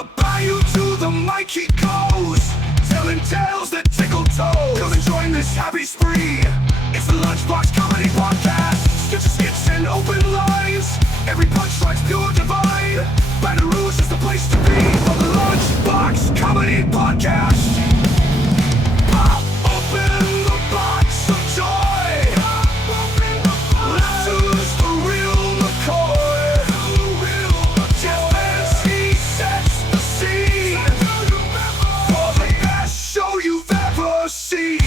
the bayou to the mic he goes, telling tales that tickle toes. Come and join this happy spree. It's the Lunchbox Comedy Podcast. Skits and open lines. Every punchline's pure divine. Baton Rouge is the place to be for the Lunchbox Comedy Podcast. Pop open the box of joy. Let's choose the real McCoy. Just as he sets the scene for the best show you've ever seen.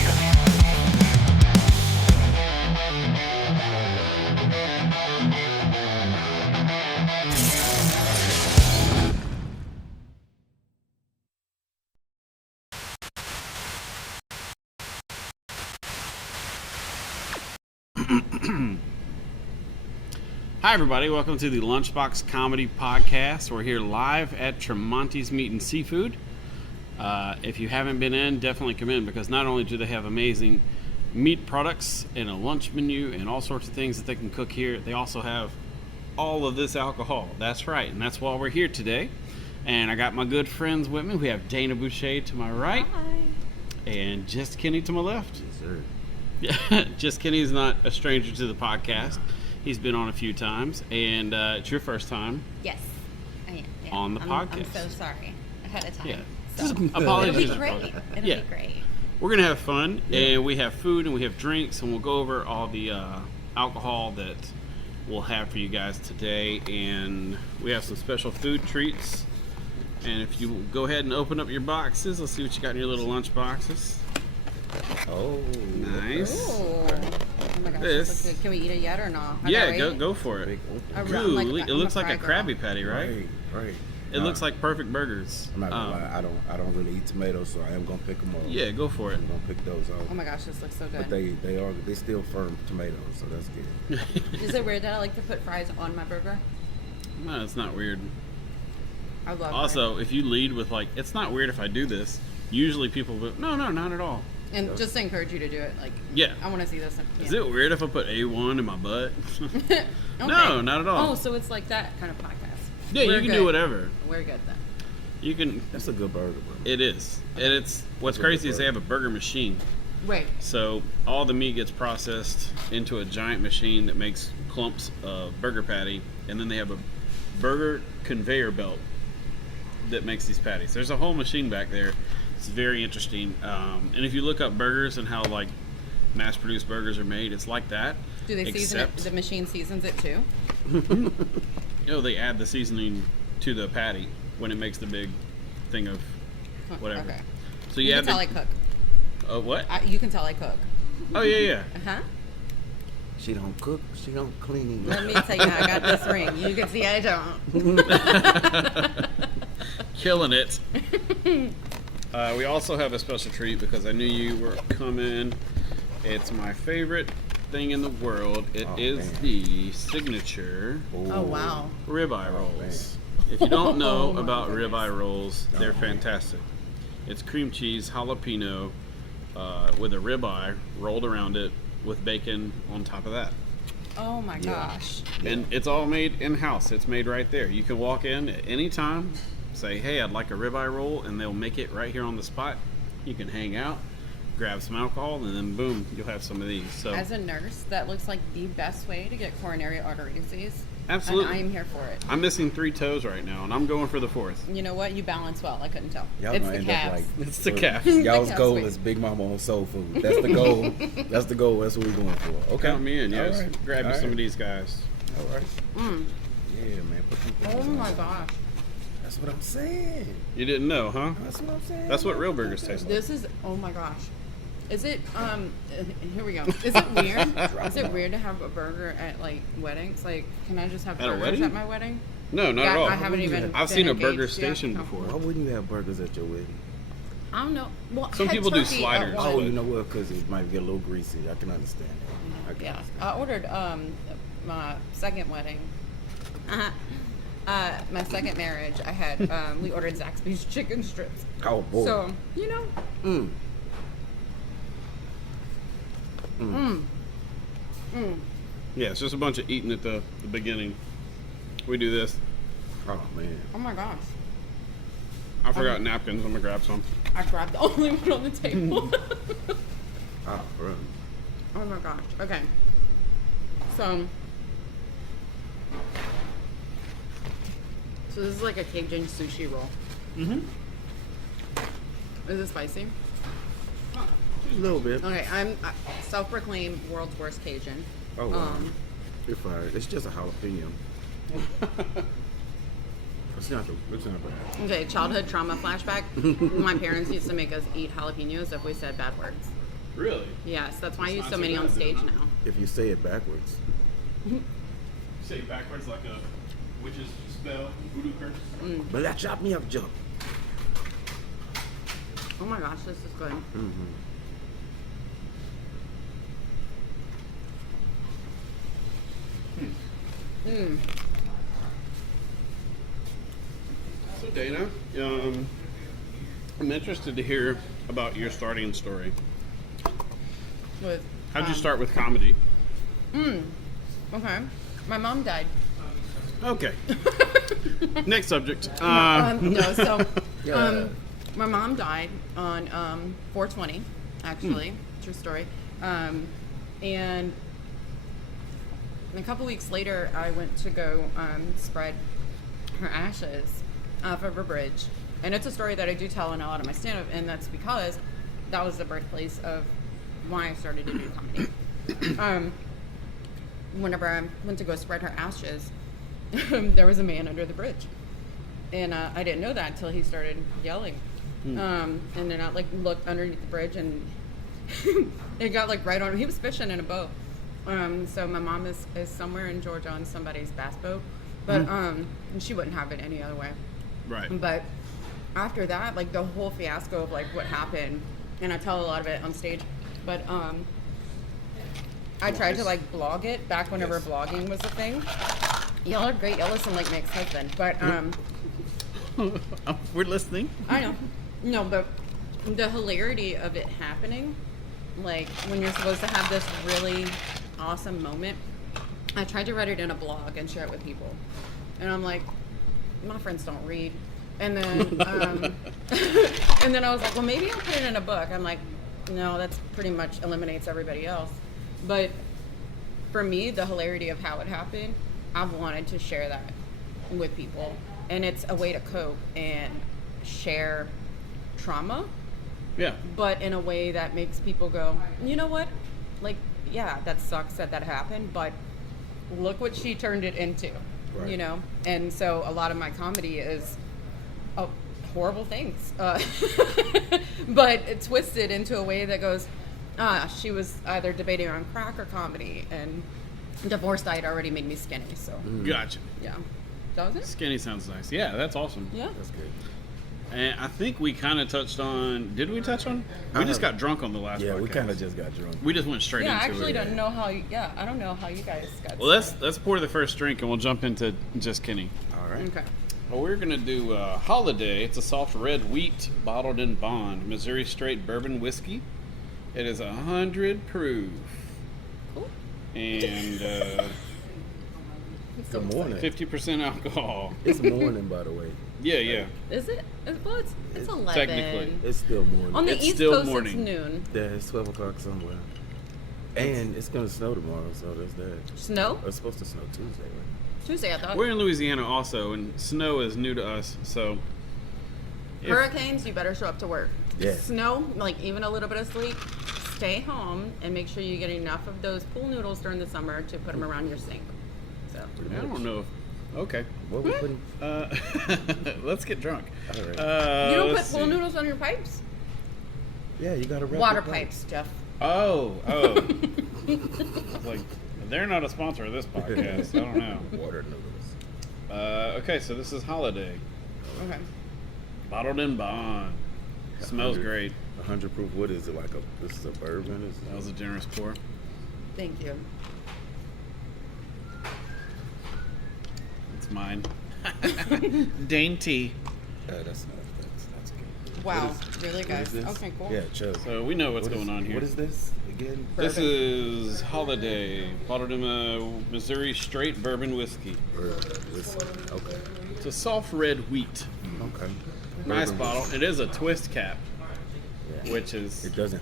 Hi everybody, welcome to the Lunchbox Comedy Podcast. We're here live at Tremonti's Meat and Seafood. If you haven't been in, definitely come in, because not only do they have amazing meat products and a lunch menu and all sorts of things that they can cook here, they also have all of this alcohol. That's right, and that's why we're here today. And I got my good friends with me. We have Dana Boucher to my right. Hi. And JestKinni to my left. Yes, sir. Yeah, JestKinni is not a stranger to the podcast. He's been on a few times, and it's your first time. Yes, I am. Yeah. On the podcast. I'm so sorry ahead of time. Yeah. So. Apologies. It'll be great. It'll Yeah. be great. We're going to have fun, and we have food, and we have drinks, and we'll go over all the alcohol that we'll have for you guys today, and we have some special food treats. And if you go ahead and open up your boxes, let's see what you got in your little lunch boxes. Oh, Nice. Oh my gosh, This- this looks good. Can we eat it yet or not? Yeah, go for it. big one. Ooh, it looks like a Krabby Patty, right? Right. It looks like perfect burgers. I'm not gonna lie. I don't really eat tomatoes, so I am gonna pick them up. Yeah, go for it. I'm gonna pick those out. Oh my gosh, this looks so good. But they still firm tomatoes, so that's good. Is it weird that I like to put fries on my burger? No, it's not weird. I love Also, if you lead with like, it's not weird if I do this, usually people will, no, not at all. And just to encourage you to do it, like, Yeah. I want to see this. Yeah. Is it weird if I put A1 in my butt? Okay. No, not at all. Oh, so it's like that kind of podcast. Yeah, We're you can good. do whatever. We're good then. You can, That's a good burger, bro. it is. And it's, what's crazy is they have a burger machine. Wait. So all the meat gets processed into a giant machine that makes clumps of burger patty. And then they have a burger conveyor belt that makes these patties. There's a whole machine back there. It's very interesting. And if you look up burgers and how like mass-produced burgers are made, it's like that. Do they season it? Except- The machine seasons it too? They add the seasoning to the patty when it makes the big thing of whatever. Okay. So You add can tell I cook. what? You can tell I cook. Oh yeah. Huh? She don't cook. She don't clean. Let me tell you how I got this ring. You can see I don't. Killing it. We also have a special treat because I knew you were coming. It's my favorite thing in the world. It is man. the signature Oh wow. ribeye rolls. If you don't know Oh, my about goodness. ribeye rolls, they're fantastic. It's cream cheese, jalapeno, with a ribeye rolled around it with bacon on top of that. Oh my gosh. And it's all made in-house. It's made right there. You can walk in at any time, say, hey, I'd like a ribeye roll, and they'll make it right here on the spot. You can hang out, grab some alcohol, and then boom, you'll have some of these. So As a nurse, that looks like the best way to get coronary artery disease. Absolutely. And I am here for it. I'm missing 3 toes right now, and I'm going for the 4th. You know what? You balance well. I couldn't tell. Y'all It's gonna the end up calves. like It's the calves. Y'all's calves, goal wait. is Big Mama on soul food. That's the goal. That's the goal. That's what we're going for. Okay. Count me in, yes. All right. Grab you All some right. of these guys. All right. Mm. Yeah, man. Put them Oh things my on. gosh. That's what I'm saying. You didn't know, huh? That's what I'm saying. That's what real burgers taste like. This is, oh my gosh. Is it, here we go. Is it weird? Is it weird to have a burger at like weddings? Like, can I just have At a burgers wedding? at my wedding? No, not Yeah, at all. I haven't even. I've been seen a burger engaged yet. station No. before. Why wouldn't you have burgers at your wedding? I don't know. Well, I Some had people do turkey at sliders. one. Oh, you know what? Because it might get a little greasy. I can understand that. I can Yeah, understand. I ordered my second wedding. My second marriage, I had we ordered Zaxby's chicken strips. Oh boy. So you know, Mm. Yeah, it's just a bunch of eating at the beginning. We do this. Oh man. oh my gosh, I forgot napkins. I'm gonna grab some. I grabbed the only one on the table. Ah, bro. Oh my gosh. Okay. So this is like a Cajun sushi roll. Mm-hmm. Is it spicy? A little bit. Okay, I'm self-proclaimed world's worst Cajun. Oh, wow. You're fired. It's just a jalapeno. It's not bad. Okay, childhood trauma flashback. My parents used to make us eat jalapenos if we said bad words. Really? Yes, that's why I It's use not so so many on bad, stage then, huh? now. If you say it backwards. Say backwards like a witch's spell, voodoo curse. But that chop me up jump. Oh my gosh, this is good. Mm-hmm. So Dana, I'm interested to hear about your starting story. With, How'd you start with comedy? Okay. My mom died. Okay. Next subject. No, so Yeah. my mom died on 4/20, actually. True story. And a couple weeks later, I went to go spread her ashes off of a bridge. And it's a story that I do tell in a lot of my stand-up, and that's because that was the birthplace of why I started to do comedy. Whenever I went to go spread her ashes, there was a man under the bridge. And I didn't know that until he started yelling. And then I looked underneath the bridge, and it got right on him. He was fishing in a boat. So my mom is somewhere in Georgia on somebody's bass boat, but she wouldn't have it any other way. Right. But after that, the whole fiasco of what happened, and I tell a lot of it on stage, but I tried to blog it back whenever blogging was a thing. Y'all are great. Y'all listen like my ex-husband, but We're listening. I know. No, but the hilarity of it happening, when you're supposed to have this really awesome moment, I tried to write it in a blog and share it with people. And I'm like, my friends don't read. And then, and then I was like, well, maybe I'll put it in a book. I'm like, no, that's pretty much eliminates everybody else. But for me, the hilarity of how it happened, I've wanted to share that with people. And it's a way to cope and share trauma, Yeah. but in a way that makes people go, you know what? Yeah, that sucks that happened, but look what she turned it into, Right. you know? And so a lot of my comedy is horrible things, but it's twisted into a way that goes, she was either debating on crack or comedy, and divorce diet already made me skinny, so Gotcha. yeah. That was it? Skinny sounds nice. Yeah, that's awesome. Yeah. That's good. And I think we kind of touched on. Did we touch on? We just got drunk on the last. Yeah, podcast. we kind of just got drunk. We just went straight Yeah, I into actually it. don't know how. I don't know how you guys got. Well, let's pour the first drink and we'll jump into JestKinni. All right. Okay. Well, we're gonna do Holiday. It's a soft red wheat bottled in Bond, Missouri straight bourbon whiskey. It is 100 proof. Cool. And Good morning. 50% alcohol. It's morning, by the way. Yeah. Is it? Well, it's 11. Technically. It's still morning. On the It's East still Coast, morning. it's noon. Yeah, it's 12 o'clock somewhere. And it's going to snow tomorrow, so there's that. Snow? It's supposed to snow Tuesday, right? Tuesday, I thought. We're in Louisiana also, and snow is new to us. So if- Hurricanes, you better show up to work. Yeah. Snow, even a little bit of sleep, stay home and make sure you get enough of those pool noodles during the summer to put them around your sink. So. I don't know. Okay. What we putting? Let's get drunk. All right. You don't put let's pool see. noodles on your pipes? Yeah, you got to wrap Water it up. pipes, Jeff. Oh. They're not a sponsor of this podcast. I don't know. Water noodles. Okay, so this is Holiday. Okay. Bottled in Bond. Smells 100 great. 100 proof. What is it? This is a bourbon? That was a generous pour. Thank you. It's mine. Dainty. That's good. Wow. What Really, What guys? is this? Okay, cool. Yeah, chug. So we know what's What is- going on here. What is this again? This Bourbon. is Holiday. Bottled in a Missouri straight bourbon whiskey. Whiskey. Okay. It's a soft red wheat Okay. Nice bottle. It is a twist cap, Yeah. which is It doesn't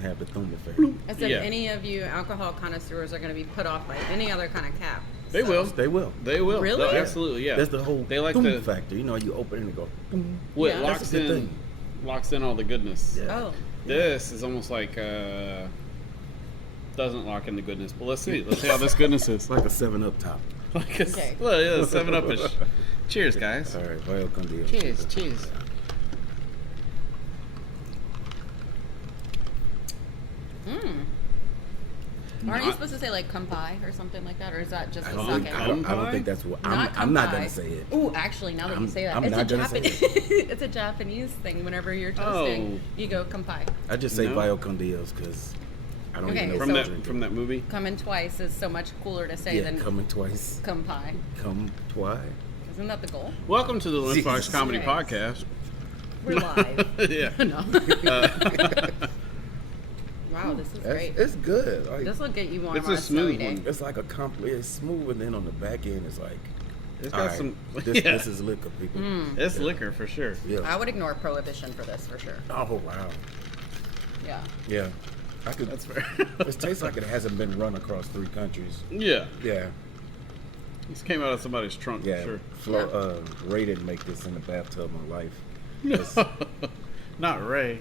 have the thumb effect. I said Yeah. any of you alcohol connoisseurs are going to be put off by any other kind of cap. they So- will. They will. They will. Really? They'll Yeah. absolutely, yeah. That's the whole They like thumb the factor. You know, you open it and go. Boom. what Yeah. locks That's a good in thing. locks in all the goodness. Yeah. Oh. This is almost like doesn't lock in the goodness. But let's see. Let's see how this goodness is. It's like a 7-Up top. Like a, Okay. well, yeah, 7-Up-ish. Cheers, guys. All right, Vio con Dios. Cheers, cheers. Aren't you Not- supposed to say like kumpai or something like that, or is that just I a don't, think, sake? I, don't, I don't think that's what I'm not gonna say it. Oh, actually, now that you say that, I'm it's not a gonna say Japanese. It's a Japanese thing. Whenever you're toasting, you go kumpai. I just say No. Vio con Dios because I don't Okay, even know From so- what that from that movie. Coming twice is so much cooler to say Yeah, than coming twice. kumpai. Come twice. Isn't that the goal? Welcome to the Lunchbox Jesus Comedy Christ. Podcast. We're live. Yeah. No. Wow, this is great. It's good. Like, This will get you on It's on a smooth snowy day. one. it's like a it's smooth, and then on the back end, it's like It's all got right, some. This, yeah. this is liquor, people. It's liquor for sure. Yeah. I would ignore prohibition for this for sure. Oh wow. Yeah. Yeah. I could. That's fair. It tastes like it hasn't been run across 3 countries. Yeah. Yeah. This came out of somebody's trunk Yeah. for Ray didn't make this in the bathtub my life. sure. Not Ray.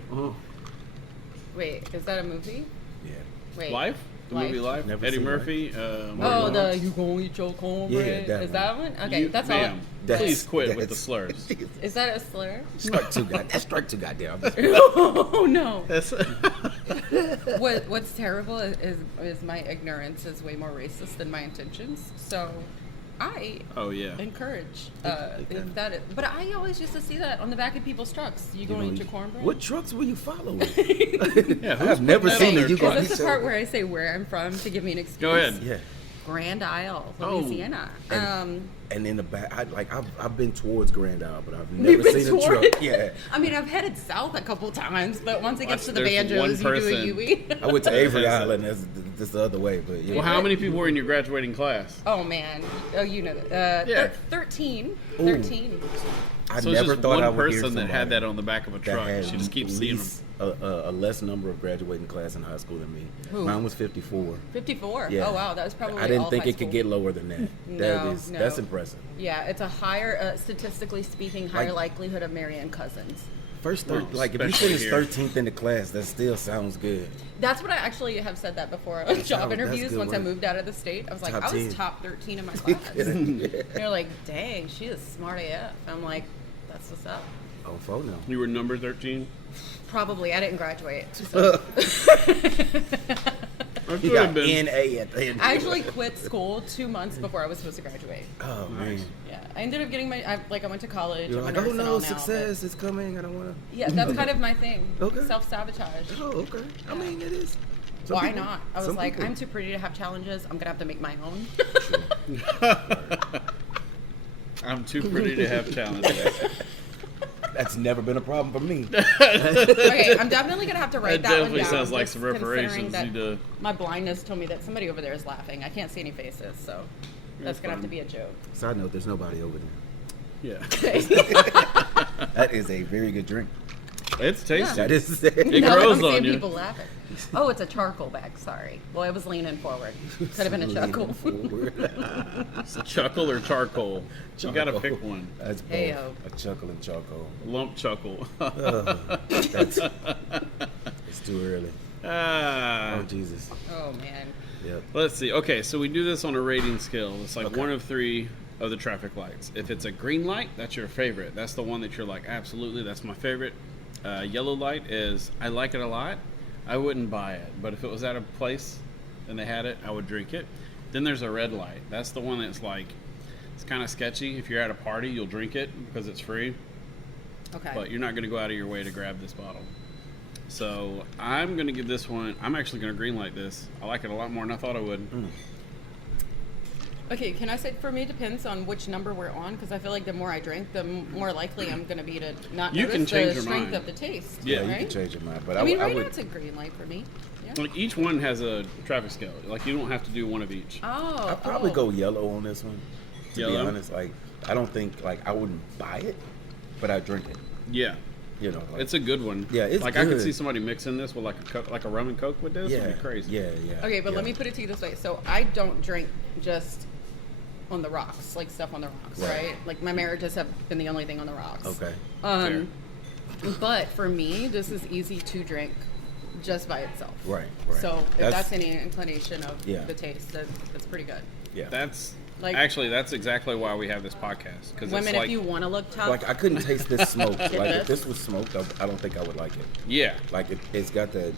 Wait, is that a movie? Yeah. Wait. Life? The movie Life? Never Eddie seen Murphy. Oh, Martin the Lawrence. you gonna eat your cornbread? Yeah, that Is one. that one? Okay, You- that's ma'am, all. Please quit with the that's- slurs. Is that a slur? Strike 2, God. That's strike 2, goddamn. Oh no. That's What's terrible is my ignorance is way more racist than my intentions. So I oh yeah. encourage but I always used to see that on the back of people's trucks. You You gonna know, eat your cornbread? What trucks were you following? Yeah, who's I've never putting that seen on it. their You truck? got Is this the part where I say where I'm from to give me an excuse? Go ahead. Yeah. Grand Isle, Oh. Louisiana. And in the back, I've been towards Grand Isle, but I've We've never been seen a toward- truck. Yeah. I mean, I've headed south a couple times, but once it gets to the There's one banjos, you do a person- Yui. I went to Avery That's it. Island. That's the other way, but yeah. Well, how many people were in your graduating class? Oh man, oh you know that. Yeah. 13. Ooh. 13. I So it's never just thought one I would hear person that somebody had that on the back of a that truck. had She just keeps seeing them. least a less number of graduating class in high school than me. Who? Mine was 54. 54. Yeah. Oh wow, that was probably. I didn't all think high it could school. get lower than that. No, That's no. impressive. Yeah, it's a higher, statistically speaking, higher Like- likelihood of marrying cousins. First, Well, like if you especially finish here. 13th in the class, that still sounds good. That's what I actually have said that before on That's job good interviews. Once I work. moved out of the state, I was like, Top I was 10. top 13 in my class. They're like, dang, she is smart AF. I'm like, that's what's up. Oh, phone now. You were number 13? Probably. I didn't graduate. So. I You could got have been. NA at the end. I actually quit school 2 months before I was supposed to graduate. Oh man. Yeah, I ended up getting I went to college. You're I'm a like, nurse oh and no, all now, success is coming. I don't want but- Yeah, that's kind of my thing. Okay. Self-sabotage. to. Oh, okay. I mean, it is. Some Why people- not? I was some like, people- I'm too pretty to have challenges. I'm gonna have to make my own. I'm too pretty to have challenges. That's never been a problem for me. Okay, I'm definitely gonna have to write That that one definitely down. sounds like just some considering reparations that need to- My blindness told me that somebody over there is laughing. I can't see any faces, so that's gonna have to be a joke. Side note: there's nobody over there. Yeah. That is a very good drink. It's tasty. That is. It No, grows I'm on seeing you. people laughing. Oh, it's a charcoal bag. Sorry. Well, it was leaning forward. Could have been a chuckle. It's chuckle or charcoal. You gotta pick one. That's both. Heyo. A chuckle and charcoal. Lump chuckle. That's, it's too early. Ah. Oh Jesus. Oh man. Yep. Let's see. Okay, so we do this on a rating scale. It's like Okay. 1 of 3 of the traffic lights. If it's a green light, that's your favorite. That's the one that you're like, absolutely, that's my favorite. Yellow light is, I like it a lot. I wouldn't buy it. But if it was at a place and they had it, I would drink it. Then there's a red light. That's the one that's like, it's kind of sketchy. If you're at a party, you'll drink it because it's free. Okay. But you're not going to go out of your way to grab this bottle. So I'm going to give this one, I'm actually going to green light this. I like it a lot more than I thought I would. Okay, can I say for me it depends on which number we're on? Because I feel like the more I drink, the more likely I'm going to be to not You notice can change the your strength mind. of the taste. Yeah, You right? can change your mind, but I mean, I right now would. it's a green light for me. Yeah. Like each one has a traffic scale. Like you don't have to do one of each. Oh. I'd probably go yellow on this one. To Yellow? be honest, like I don't think like I wouldn't buy it, but I drink it. Yeah. You know, like, It's a good one. Yeah, it's like I could good. see somebody mixing this with like a rum and coke with this. yeah, It'd be crazy. Yeah. Okay, but yeah. let me put it to you this way. So I don't drink just on the rocks, like stuff on the rocks, Right. right? Like my marriages have been the only thing on the rocks. Okay. Fair. But for me, this is easy to drink just by itself. Right. So if that's any inclination of Yeah. the taste, that's pretty good. Yeah. That's Like- actually that's exactly why we have this podcast because Women, it's like if you want to look tough, Like I couldn't taste this smoke. Like this? if this was smoked, I don't think I would like it. yeah. Like it's got that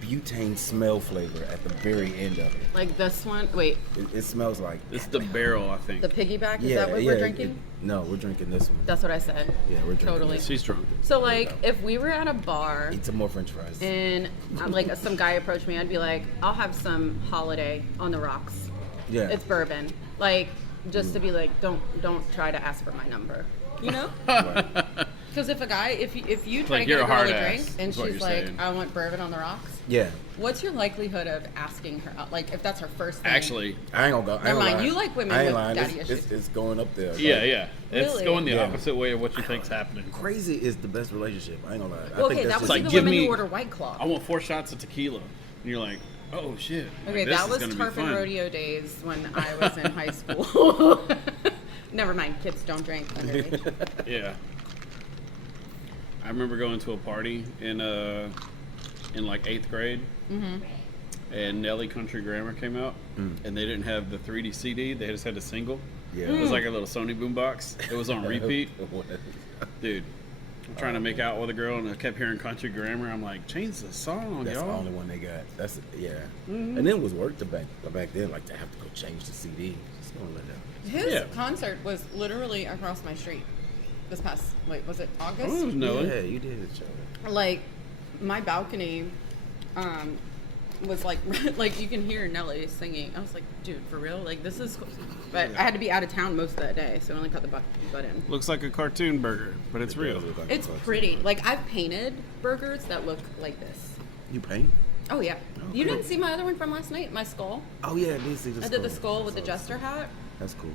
butane smell flavor at the very end of it. like this one. Wait, It smells like It's the barrel, I think. the piggyback. Is yeah, that what yeah, we're drinking? no, we're drinking this one. That's what I said. Yeah, we're drinking Totally. this. She's drunk. So like, if we were at a bar Eat some more French fries. and like some guy approached me, I'd be like, I'll have some Holiday on the rocks. Yeah. It's bourbon. Like, just to be like, don't try to ask for my number. You know? Because if a guy, if you try Like, to you're get a a girl hard to ass, drink and is what she's you're like, saying. I want bourbon on the rocks, Yeah. what's your likelihood of asking her out? Like, if that's her first thing. Actually, I ain't gonna go. I ain't Never gonna mind, lie. you like women I ain't with lying. daddy It's, issues. it's going up there. yeah, Like, yeah. It's Really? going the Yeah. opposite way of what you think's happening. Crazy is the best relationship. I ain't gonna lie. I Well, think okay, that's that was just, like, even give women me- who order White Claw. I want 4 shots of tequila, and you're like, oh shit. Like, Okay, this that is was gonna be Tarpon fun. Rodeo days when I was in high school. Never mind, kids don't drink underage. Yeah. I remember going to a party in like 8th grade, and Nelly Country Grammar came out, and they didn't have the 3D CD. They just had a single. Yeah. It was like a little Sony boombox. It was on repeat. Dude, I'm trying to make out with a girl, and I kept hearing Country Grammar. I'm like, change the song, That's the y'all. only one they got. That's yeah. And then it was work to back then, like to have to go change the CD. Just gonna let that. His Yeah. concert was literally across my street. This past, was it August? Oh, it was Nelly. Yeah, you did it, Charlie. Like, my balcony was like, like you can hear Nelly singing. I was like, dude, for real? Like, this is, but I had to be out of town most of that day, so I only cut the butt in. Looks like a cartoon burger, but it's It real. does look like It's a cartoon. pretty. Like, I've painted burgers that look like this. You paint? Oh, yeah. You Okay. didn't see my other one from last night? My skull? Oh yeah, I did see the I did the skull with the jester hat. That's cool.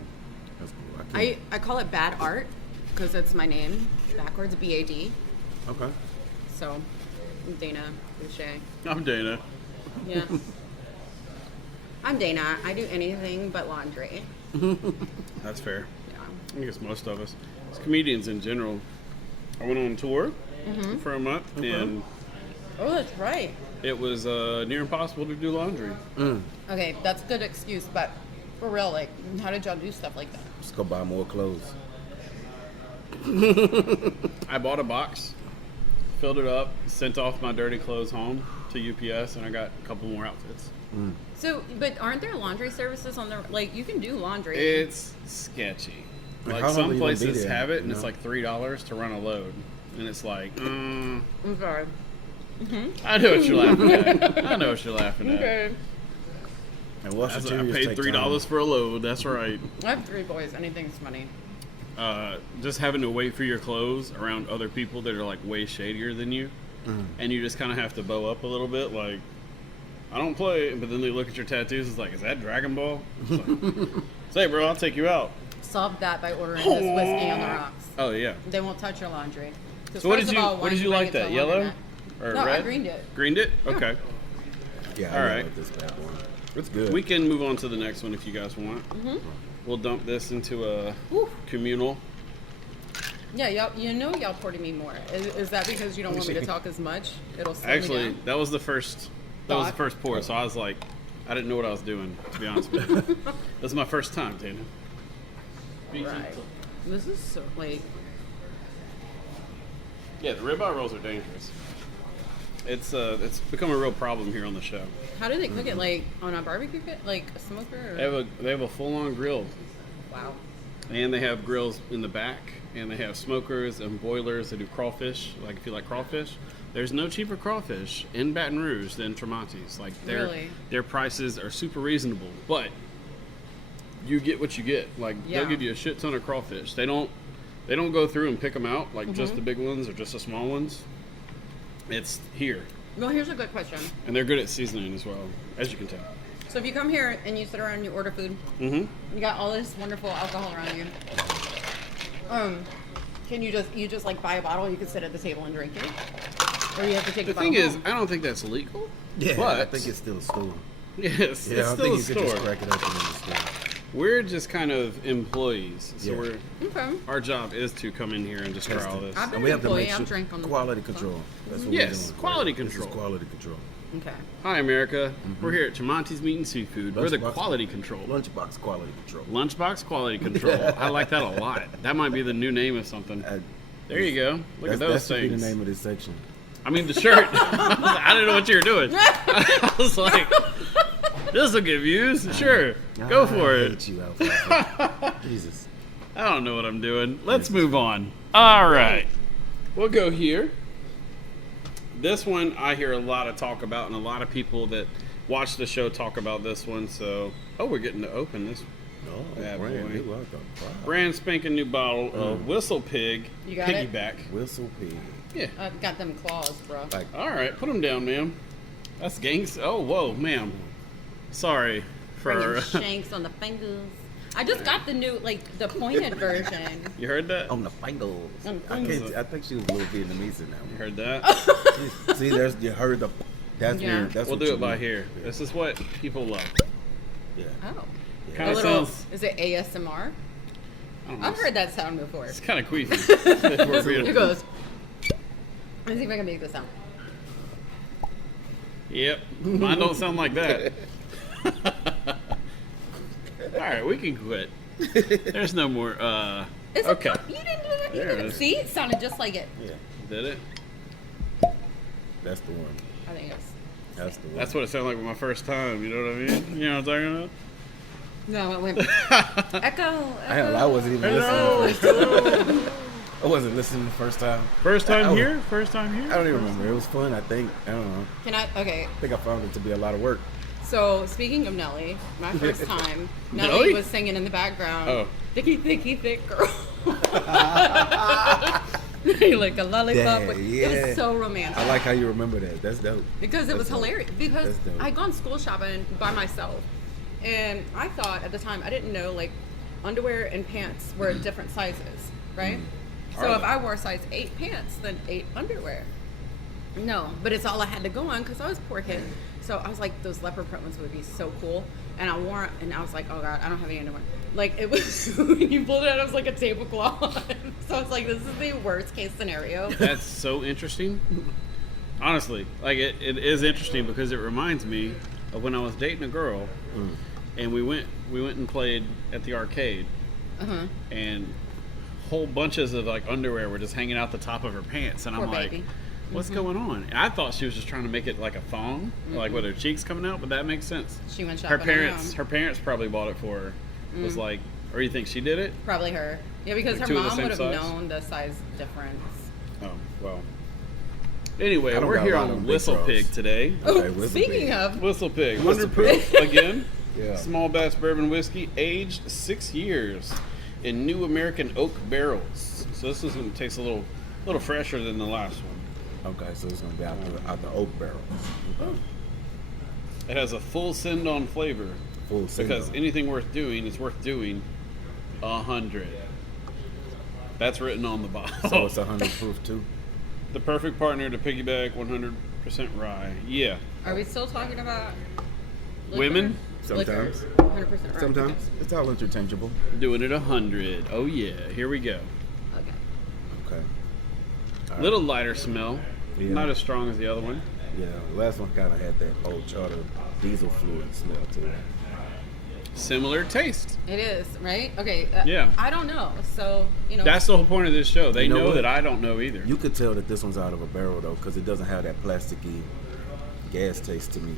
That's cool. I I call it bad art because it's my name backwards, B-A-D. okay. So, I'm Dana Boucher. I'm Dana. Yeah. I'm Dana. I do anything but laundry. That's fair. Yeah. I guess most of us. As comedians in general. I went on tour for a month, and Oh, that's right. it was near impossible to do laundry. Okay, that's a good excuse, but for real, like, how did y'all do stuff like that? Just go buy more clothes. I bought a box, filled it up, sent off my dirty clothes home to UPS, and I got a couple more outfits. So, but aren't there laundry services on the, like, you can do laundry. It's sketchy. Like, Like how long some are you gonna be places there, have it, you and it's know? like $3 to run a load, and it's like, I'm sorry. I know what you're laughing at. I know what you're laughing at. Okay. And what's I the paid $3 for a load. That's right. I have 3 boys. Anything's funny. Just having to wait for your clothes around other people that are like way shadier than you, and you just kind of have to bow up a little bit. Like, I don't play, but then they look at your tattoos. It's like, is that Dragon Ball? It's like, say, bro, I'll take you out. Solve that by ordering this whiskey on the rocks. Oh yeah. They won't touch your laundry. 'Cause So what first did of you all, what why did don't you bring like it to that? a Yellow laundromat? or No, red? I greened it. Greened it? Okay. Yeah, All I right. like this bad boy. It's good. We can move on to the next one if you guys want. We'll dump this into a Whew. communal. Yeah, y'all, you know y'all poured me more. Is that because you don't want me to talk as much? It'll slow me Actually, down. that was the first. That was the Thought? first pour. So I was like, I didn't know what I was doing. To be honest with you, this is my first time, Dana. Right. This is so, like, Yeah, the ribeye rolls are dangerous. It's become a real problem here on the show. how do they cook it? Like, on a barbecue pit? Like, a smoker? Or? They have a full on grill, Wow. and they have grills in the back, and they have smokers and boilers. They do crawfish. Like if you like crawfish, there's no cheaper crawfish in Baton Rouge than Tremonti's. Like Really? their prices are super reasonable, but you get what you get. Like Yeah. they'll give you a shit ton of crawfish. They don't go through and pick them out like Mm-hmm. just the big ones or just the small ones. It's here, Well, here's a good question. and they're good at seasoning as well, as you can tell. So if you come here and you sit around and you order food, Mm-hmm. you got all this wonderful alcohol around you. Can you just like buy a bottle? You can sit at the table and drink it, or you have to take The the bottle thing is, home? I don't think that's legal. Yeah, but I think it's still a store. yes, Yeah, it's I don't still think a you could just store. crack it open in the store. We're just kind of employees, so Yeah. Okay. our job is to come in here and just try all this. I've been And we have to employee. make I've sure drank on the quality phone. control. That's what Yes, we're doing. quality This is control. quality control. Okay. Hi, America. We're here at Tremonti's Meat and Seafood. We're the Lunchbox. quality control. Lunchbox quality control. Lunchbox quality control. I like that a lot. That might be the new name of something. There you go. Look at those That should be things. the name of this section. I mean, the shirt. I didn't know what you were doing. I was like, this will get views. Sure. Go for I it. hate you, Alfalfa. Jesus. I don't know what I'm doing. Let's move on. All right. We'll go here. This one I hear a lot of talk about, and a lot of people that watch the show talk about this one. So, we're getting to open this No, Bad brand boy. new. Welcome. Wow. brand spanking new bottle of Whistle Pig You got it? Piggyback. Whistle pig. Yeah. I've got them claws, bro. Like, All right, put them down, ma'am. That's gangs. Oh, whoa, ma'am. Sorry for. Bringing shanks on the fingers. I just got the new, like, the pointed version. You heard that? on the fingers. On the I fingers. can't. I think she was a little Vietnamese in that You one. heard that? See, there's you heard the. That's Yeah. weird. That's We'll what do you it by want. here. Yeah. This is what people love. Yeah. Oh. Kind A of little, sounds. is it ASMR? I don't know, I've heard that sound before. It's kind of queefy. If we're being- It goes. Let's see if I can make this sound. Yep. Mine don't sound like that. All right, we can quit. There's no more. Is Okay. It, you didn't do it. You There it didn't. is. See, it sounded just like it. Yeah. Did it? That's the one. I think it's. That's the one. That's what it sounded like with my first time. You know what I mean? You know what I'm talking No, it went. Echo. I wasn't even Hello. listening the first time. I wasn't listening the first time. about? First I time was- here? First time I here? don't even remember. It was fun. I think. I don't know. Can I? Okay. I think I found it to be a lot of work. So speaking of Nelly, my first time, Nelly Nelly? was singing in the background. Oh. Thicky, thicky, thick girl. Like a lollipop. Yeah, It yeah. was so romantic. I like how you remember that. That's dope. Because it was That's dope. hilarious. Because That's dope. I'd gone school shopping by myself. And I thought at the time, I didn't know, like, underwear and pants were different sizes, right? So Are if they? I wore size 8 pants, then 8 underwear. No, but it's all I had to go on because I was a poor kid. So I was like, those leopard print ones would be so cool. And I wore it, and I was like, oh God, I don't have any underwear. Like, it was, when you pulled it out, it was like a tablecloth. So I was like, this is the worst case scenario. That's so interesting. Honestly, like it is interesting because it reminds me of when I was dating a girl, and we went and played at the arcade, Uh-huh. and whole bunches of like underwear were just hanging out the top of her pants, and Poor I'm like, baby. what's going on? And I thought she was just trying to make it like a thong, like with her cheeks coming out, but that makes sense. She went Her shopping parents, around. her parents probably bought it for her. Was like, or you think she did it? Probably her. Yeah, because Like her two of the mom same would have size? known the size difference. Oh well. Anyway, I don't we're got here a lot on of big Whistle bros. Pig today. Okay, Oh, Whistle speaking Pig. of, Whistle Pig, Whistle 100 proof again. Yeah. Small batch bourbon whiskey, aged 6 years in new American oak barrels. So this is going to taste a little fresher than the last one. Okay, so it's gonna be out the oak barrels. Okay. It has a full send on flavor Full because single. anything worth doing is worth doing 100. That's written on the bottle. So it's 100 proof too. The perfect partner to piggyback 100% rye. Yeah. are we still talking about liquor? Women? Sometimes. Liquor? 100% right. Sometimes it's all interchangeable. Doing it 100. Oh yeah. Here we go. Okay. Okay. All right. Little lighter smell. Yeah. Not as strong as the other one. Yeah, the last one kind of had that old charter diesel fluid smell to it. Similar taste. It is, right? Okay. Yeah. I don't know. So, you know. That's the whole point of this show. They You know know what? that I don't know either. You could tell that this one's out of a barrel though, because it doesn't have that plasticky gas taste to me.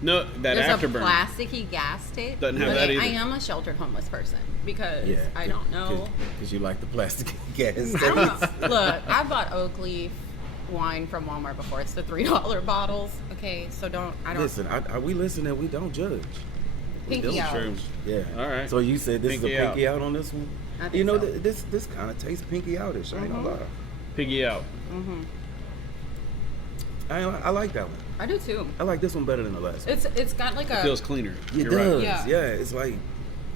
No, that There's afterburn. a plasticky gas tape. Doesn't have Okay, that either. I am a sheltered homeless person because Yeah, I don't know. because you like the plasticky gas taste. I don't know. Look, I bought oak leaf wine from Walmart before. It's the $3 bottles. Okay, so I don't. Listen, we listen and we don't judge. Pinky don't. out. True. Yeah. All right. So you said this Pinky is a out. pinky out on this one? I think You know, so. this kind of tastes pinky outish. I ain't gonna lie. Piggy out. I like that one. I do too. I like this one better than the last one. It's got like a. Feels cleaner. It You're does. right. Yeah. Yeah. It's like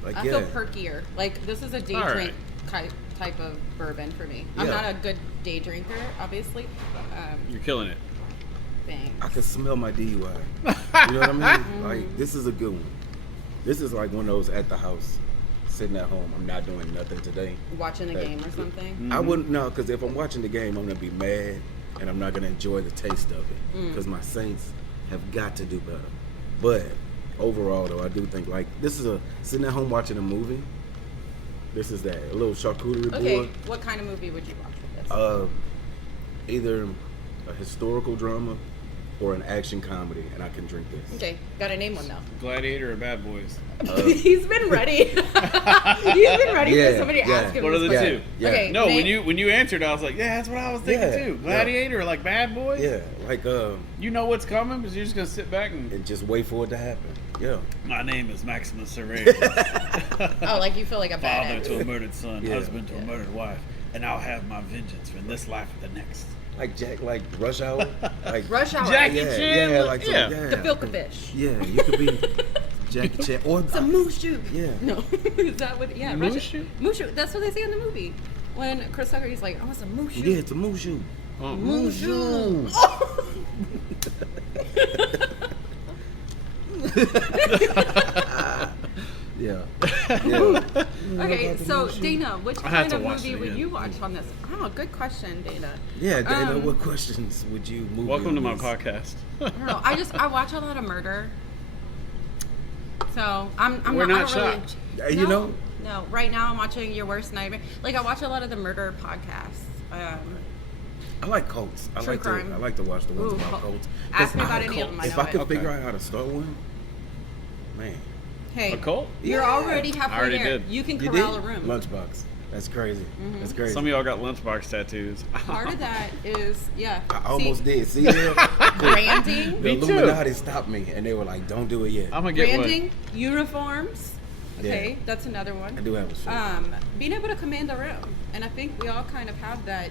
I yeah. feel perkier. Like this is a day All drink type type of bourbon for me. I'm Yeah. not a good day drinker, obviously. You're killing it. Thanks. I can smell my DUI. You know what I mean? Like, this is a good one. This is like one of those at the house, sitting at home. I'm not doing nothing today. Watching a game or something. I wouldn't know, because if I'm watching the game, I'm gonna be mad, and I'm not gonna enjoy the taste of it, because my Saints have got to do better. But overall, though, I do think like this is a sitting at home watching a movie. This is that a little charcuterie Okay, board. what kind of movie would you watch with this? Either a historical drama or an action comedy, and I can drink this. Okay, gotta name one now. Gladiator or Bad Boys? He's been ready. He's been ready for somebody to ask him. What are the this two? question. Yeah. Okay, No, name- when you answered, I was like, yeah, that's what I was thinking Yeah, too. Gladiator or like Bad Boys? Yeah, like You know what's coming, because you're just gonna sit back and and just wait for it to happen. Yeah. my name is Maximus Aurelius, Oh, like you feel like a father badass. to a murdered son, Yeah. husband to a murdered wife, and I'll have my vengeance from this life to the next. Like Rush Hour. Like Rush Hour. Jackie Yeah, Chan. yeah, like some- yeah. yeah. The Filkovich. Yeah, you could be Jackie Chan or It's a Mushu. Yeah. No, is that what? Yeah, Mushu? Mushu. That's what they say in the movie. When Chris Tucker, he's like, "Oh, it's a Mushu." Yeah, it's a Mushu. Oh, Mushu. Yeah. Yeah. Okay, so Dana, which I have kind to of watch movie it would again. you watch on this? Oh, good question, Dana. Yeah, Dana, what questions would you move? welcome to my on this? podcast. I don't know. I watch a lot of murder, so I'm We're not, not I don't shocked. Really, You know? No, right now I'm watching Your Worst Nightmare. Like I watch a lot of the murder podcasts. I like cults. I True like crime. to. I like to watch the ones Ooh, about cult. cults. Ask me 'Cause about any of them. I If know I could it. figure out how to start one, man, Hey, A cult? you're Yeah. already halfway I already there. did. You can you corral did a room. Lunchbox. That's crazy. That's crazy. Some of y'all got Lunchbox tattoos. Part of that is I almost did. See there? branding. The Me too. Illuminati stopped me, and they were like, "Don't do it yet." I'm gonna get Branding, uniforms. Okay, Yeah. that's another one. I do have a shirt. Being able to command a room, and I think we all kind of have that.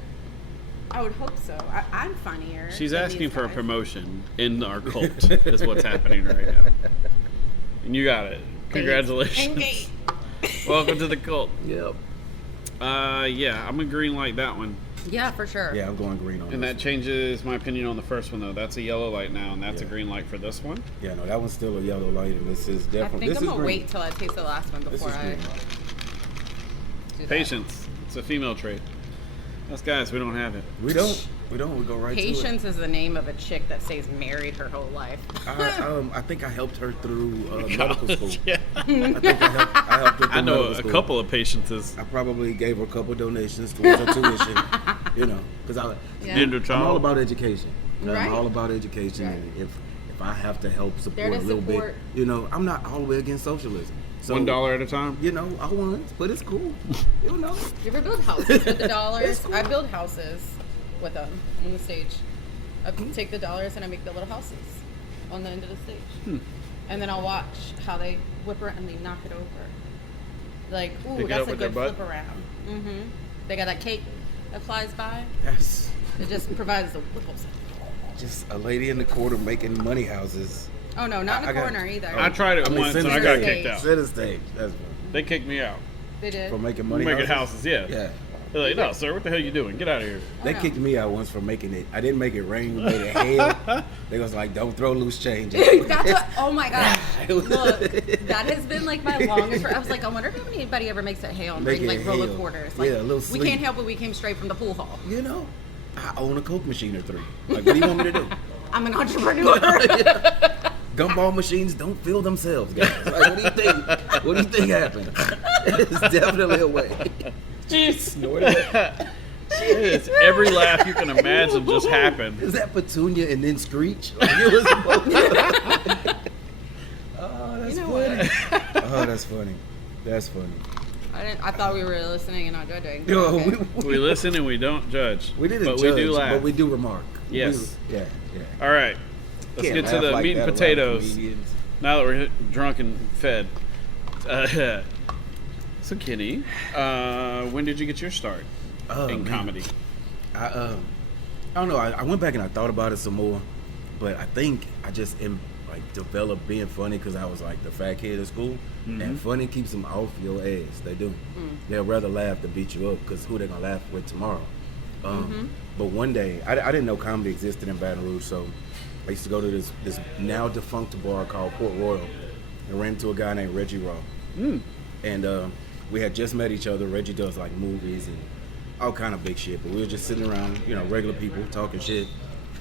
I would hope so. I'm funnier. She's than asking these for a guys. promotion in our cult. Is what's happening right now. And you got it. Congratulations. Okay. Welcome to the cult. Yep. Yeah, I'm a green light that one. Yeah, for sure. Yeah, I'm going green on And this that changes my opinion on the first one, though. That's a yellow light now, and that's a Yeah. green light for this one. one. Yeah, no, that one's still a yellow light, and this is I definitely. think This I'm is gonna green. wait till I taste the last one This before is I green. do that. Patience. It's a female trait. Us guys, we don't have it. We don't. We don't. We go right Patience is the name of a chick that stays married her whole life. to it. I think I helped her through medical school. Yeah. I think I helped her through I know medical a school. couple of patiences. I probably gave her a couple donations towards her tuition. You know, because Yeah. Gender I'm child. all about education. Right. I'm all about education, Right. and if I have to help There support to a little support. bit, you know, I'm not all the way against socialism. So, $1 at a time. You know, I want, but it's cool. You know, You ever build houses with the dollars? It's cool. I build houses with them on the stage. I take the dollars and I make the little houses on the end of the stage. And then I'll watch how they whip around and they knock it over. Like, ooh, Pick it that's up a with their good butt? flip around. Mm-hmm. They got that cake that flies by. that's It just provides the whipples. just a lady in the corner making money houses. Oh no, not in I the got- corner either. I tried it once and I got kicked out. Center stage. That's what. They kicked me out. They did. For making money Making houses, yeah. Yeah. They're like, no, sir, what the hell you doing? Get out of here. They no. kicked me out once for making it. I didn't make it rain. We made it hail. They was like, "Don't throw loose change." That's what, oh my god. It was- Look, that has been like my longest. I was like, I wonder if anybody ever makes it hail and Make bring it like roller hail. quarters. Like, Yeah, a little we sleep. can't help it. We came straight from the pool hall. You know, I own a Coke machine or 3. Like, what do you want me to do? I'm an entrepreneur. Gumball machines don't fill themselves, guys. Like, what do you think? What do you think happened? It's definitely a way. Snort it. It's every laugh you can imagine just happened. Is that Petunia and then Screech? Like, it was supposed to. Oh, that's You know funny. Oh, that's funny. That's funny. I thought we were listening and not judging. Yo, Okay. We listen and we don't judge. we didn't but judge, we do laugh. but we do remark. Yes. Yeah. All right. Let's Can't get to laugh the like meat and that around potatoes. comedians. Now that we're drunk and fed. So, Kenny, when did you get your start Oh, in man. comedy? I don't know. I went back and I thought about it some more, but I think I just like develop being funny because I was like the fat kid at school, and funny keeps them off your ass. They do. They'll rather laugh than beat you up because who they gonna laugh with tomorrow? But one day, I didn't know comedy existed in Baton Rouge, so I used to go to this now defunct bar called Port Royal, and ran into a guy named Reggie Raw, and we had just met each other. Reggie does like movies and all kind of big shit, but we were just sitting around, regular people talking shit.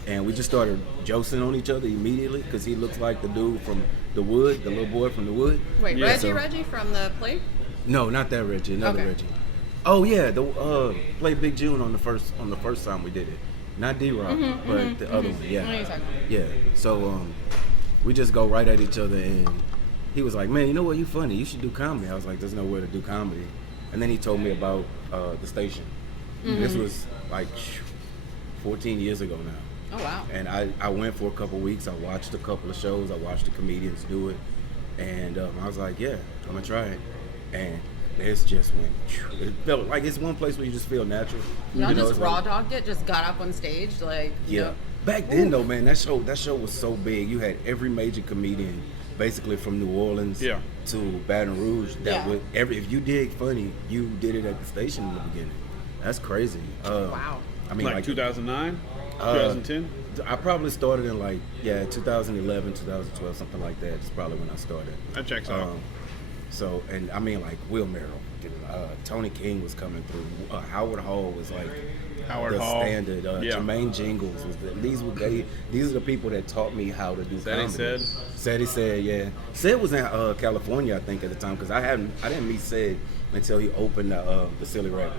And we just started joking on each other immediately because he looks like the dude from The Wood, the little boy from The Wood. Wait, yeah. Reggie from the play? No, not that Reggie, another Okay. Reggie. Oh yeah, the played Big June on the first time we did it. Not D-Rock, but the other one. Yeah, I know you're talking about. yeah. So we just go right at each other, and he was like, "Man, you know what? You funny. You should do comedy." I was like, "There's nowhere to do comedy." And then he told me about the station. This was like 14 years ago now. Oh, wow. And I went for a couple weeks. I watched a couple of shows. I watched the comedians do it. And I was like, yeah, I'm going to try it. And it just went, it felt like it's one place where you just feel natural. Y'all just it's raw like, dogged it, just got up on stage, like, yeah. Back then, though, man, that show was so big. You had every major comedian, basically from New Orleans to Baton Rouge. That would if you did funny, you did it at the station in the beginning. That's crazy. Wow. I mean, like 2009, 2010. I probably started in 2011, 2012, something like that. It's probably when I started. That checks out. So, and I mean, like Will Merrill, Tony King was coming through. Howard Hall was like Howard the Hall. standard. Jermaine Jingles was these are the people that taught me how to do comedy. Said he said, yeah. Said was in California, I think, at the time, because I didn't meet Said until he opened the Silly Rabbit.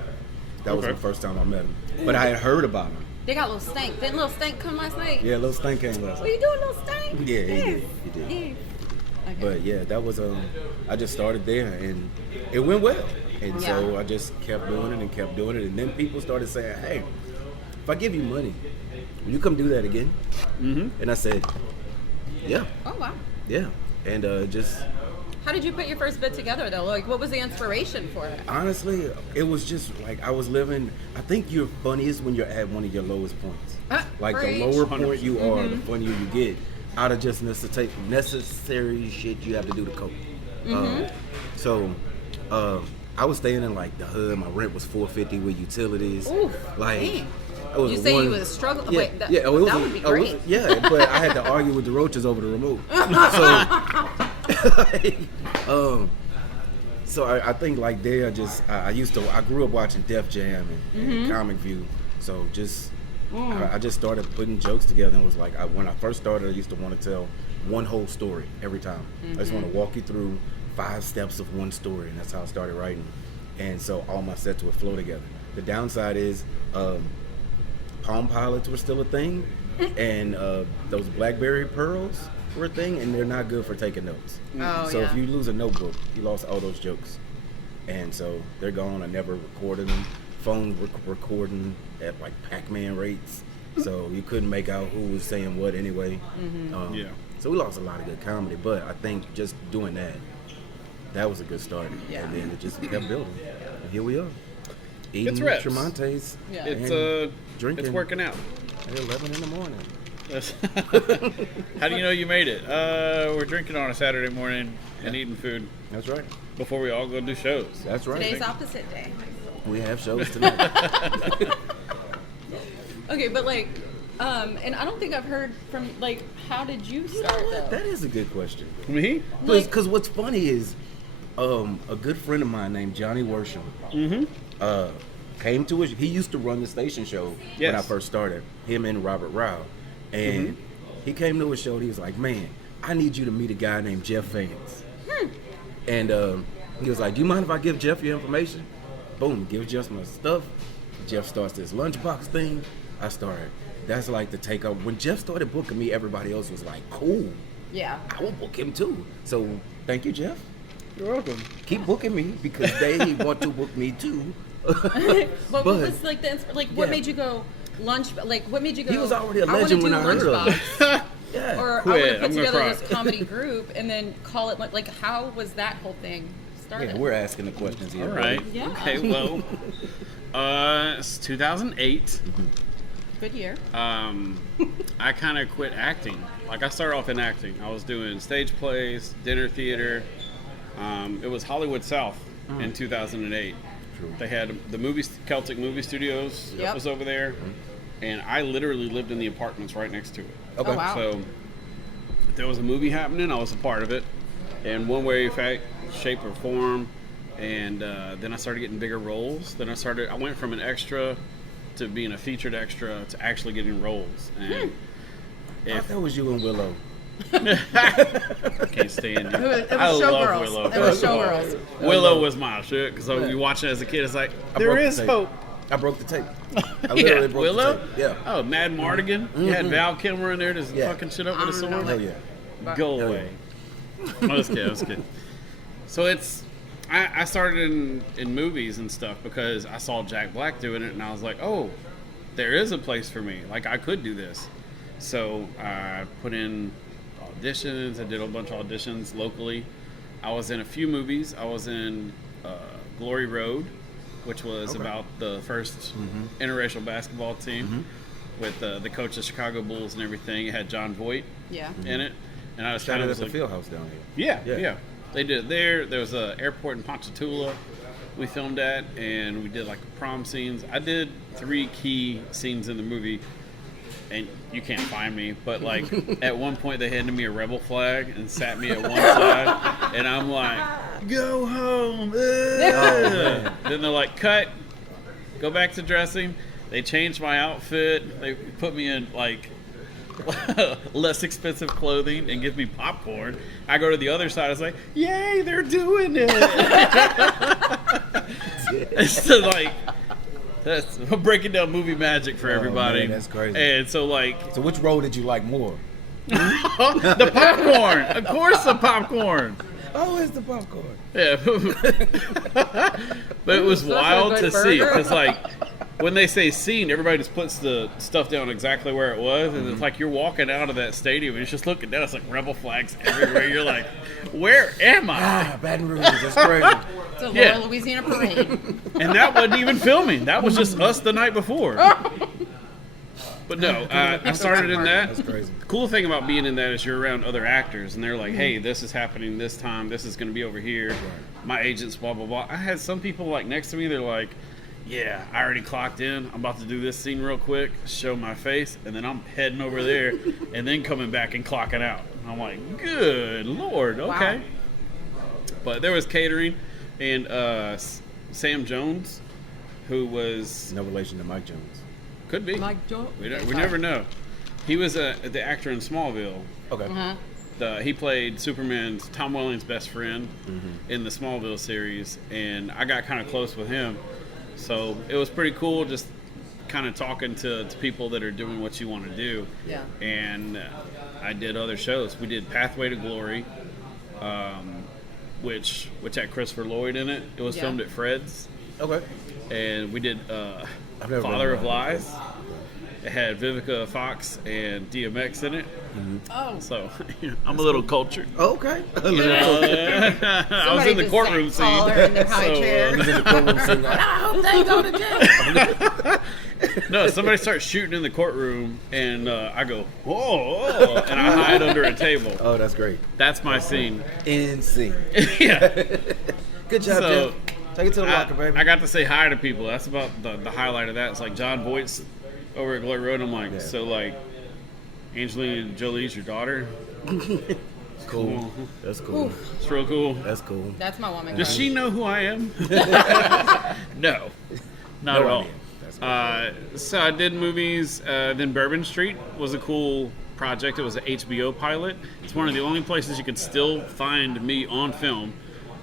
That was the first time I met him. But I had heard about him. They got Lil Stank. Didn't Lil Stank come last night? Yeah, Lil Stank came last What night. you doing, Lil Stank? Yeah, he Yes. did. Yes. Okay. But yeah, that was I just started there and it went well. And so I just kept doing it. And then people started saying, hey, if I give you money, will you come do that again? And I said, yeah. Oh, wow. Yeah. And just How did you put your first bit together, though? Like, what was the inspiration for it? honestly, it was just like I was living. I think you're funniest when you're at one of your lowest points. Like Preach. the lower point you are, the funnier you get. Out of just necessary shit you have to do to cope. So I was staying in like the hood. My rent was $450 with utilities. Ooh, like dang. it was You say one- you was struggling. Yeah, Wait, that, yeah, it was, that would be great. But I had to argue with the roaches over the remote. So I think like there, I grew up watching Def Jam and Comic View. So I just started putting jokes together and was like, when I first started, I used to want to tell one whole story every time. I just want to walk you through 5 steps of one story, and that's how I started writing. And so all my sets would flow together. The downside is Palm Pilots were still a thing, and those BlackBerry Pearls were a thing, and they're not good for taking notes. Oh, So yeah. if you lose a notebook, you lost all those jokes. And so they're gone. I never recorded them. Phone recording at like Pac-Man rates. So you couldn't make out who was saying what anyway. So we lost a lot of good comedy, but I think just doing that was a good start. Yeah. And then it just kept building. And here we are. Eating It's reps. Tremontes. Yeah. and drinking It's working out. at 11 in the morning. How do you know you made it? We're drinking on a Saturday morning and eating food That's right. before we all go do shows. That's right. Today's opposite day. We have shows tonight. Okay, but like, and I don't think I've heard from, like, how did you start, though? That is a good question. Me? Because what's funny is a good friend of mine named Johnny Worsham came to us. He used to run the station show when I Yes. first started, him and Robert Rao. And he came to a show and he was like, man, I need you to meet a guy named Jeff Vance. And he was like, do you mind if I give Jeff your information? Boom, give Jeff my stuff. Jeff starts this Lunchbox thing. I started. That's like the take up. When Jeff started booking me, everybody else was like, cool. Yeah. I will book him too. So thank you, Jeff. You're welcome. Keep booking me because they want to book me too. But what But- was like what Yeah. made you go what made you go? He was already a I wanna legend do when I heard of him. Lunchbox, Yeah. or I Quit. want to I'm put gonna together cry. this comedy group and then call it like how was that whole thing started? Yeah, we're asking the questions here. All right. Yeah. Okay, well, it's 2008. Good year. I kind of quit acting. Like I started off in acting. I was doing stage plays, dinner theater. It was Hollywood South in 2008. True. They had the Celtic Movie Studios that Yep. was over there, and I literally lived in the apartments right next to it. Okay. Oh, wow. So if there was a movie happening, I was a part of it in one way, shape, or form. And then I started getting bigger roles. Then I went from an extra to being a featured extra to actually getting roles. And I thought that was you and Willow. I can't stand you. It was I love Showgirls. Willow. It was Showgirls. Willow was my shit because I would be watching it as a kid. It's like, I there broke the is tape. hope. I broke the tape. I literally broke Willow? the tape. Yeah. Oh, Mad Mardigan. You had Val Kilmer in there just Yeah. fucking shit up with a I don't sword. know. Hell yeah. But- Go Hell away. I was kidding. So I started in movies and stuff because I saw Jack Black doing it and I was like, oh, there is a place for me. Like I could do this. So I put in auditions. I did a bunch of auditions locally. I was in a few movies. I was in Glory Road, which was about the first interracial basketball team with the coach of Chicago Bulls and everything. It had John Voight Yeah. in it. And I was Shot kind it of at the like, field house down here. yeah. They did it there. There was an airport in Ponchatoula we filmed at, and we did like prom scenes. I did 3 key scenes in the movie, and you can't find me, but like at one point they handed me a rebel flag and sat me at one side, and I'm like, go home. man. Then they're like, cut, go back to dressing. They changed my outfit. They put me in like less expensive clothing and give me popcorn. I go to the other side. It's like, yay, they're doing it. It's so like that's I'm breaking down movie magic for everybody. man, that's crazy. And so like So which role did you like more? the popcorn, of course, the popcorn. Oh, it's the popcorn. Yeah, but it was Such a wild good to see burger. because like when they say scene, everybody just puts the stuff down exactly where it was, and it's like you're walking out of that stadium and you're just looking down. It's like rebel flags everywhere. You're like, where am I? Ah, Baton Rouge. That's crazy. It's a Yeah. Laura Louisiana parade. And that wasn't even filming. That was just us the night before. But no, I started in that. That's crazy. The cool thing about being in that is you're around other actors, and they're like, hey, this is happening this time. This is going to be over here. My agent's blah, blah, blah. I had some people like next to me. They're like, yeah, I already clocked in. I'm about to do this scene real quick, show my face, and then I'm heading over there and then coming back and clocking out. I'm like, good Lord, okay. Wow. But there was catering, and Sam Jones, who was, No relation to Mike Jones. could be. Mike Jones. We Okay, we sorry. never know. He was the actor in Smallville. Okay. He played Superman's Tom Welling's best friend in the Smallville series, and I got kind of close with him. So it was pretty cool just kind of talking to people that are doing what you want to do. Yeah. And I did other shows. We did Pathway to Glory, which had Christopher Lloyd in it. It was Yeah. filmed at Fred's. Okay. And we did I've never Father been of to one. Lies. It had Vivica Fox and DMX in it. Oh. So I'm a little cultured. Okay. I was in the courtroom scene. Taller in their high So, chair. He's in the courtroom saying, like, I hope they go to jail. No, somebody starts shooting in the courtroom, and I go, whoa, and I hide under a table. Oh, that's great. That's my scene. NC. Yeah. Good job, So, Jeff. Take it to the locker, baby. I got to say hi to people. That's about the highlight of that. It's like John Voight's over at Glory Road. I'm like, Yeah. so like, Angelina Jolie's your daughter? Cool. That's cool. It's real cool. That's cool. That's my woman. Does she know who I am? No, not No at all. idea. That's cool. So I did movies. Then Bourbon Street was a cool project. It was an HBO pilot. It's one of the only places you can still find me on film.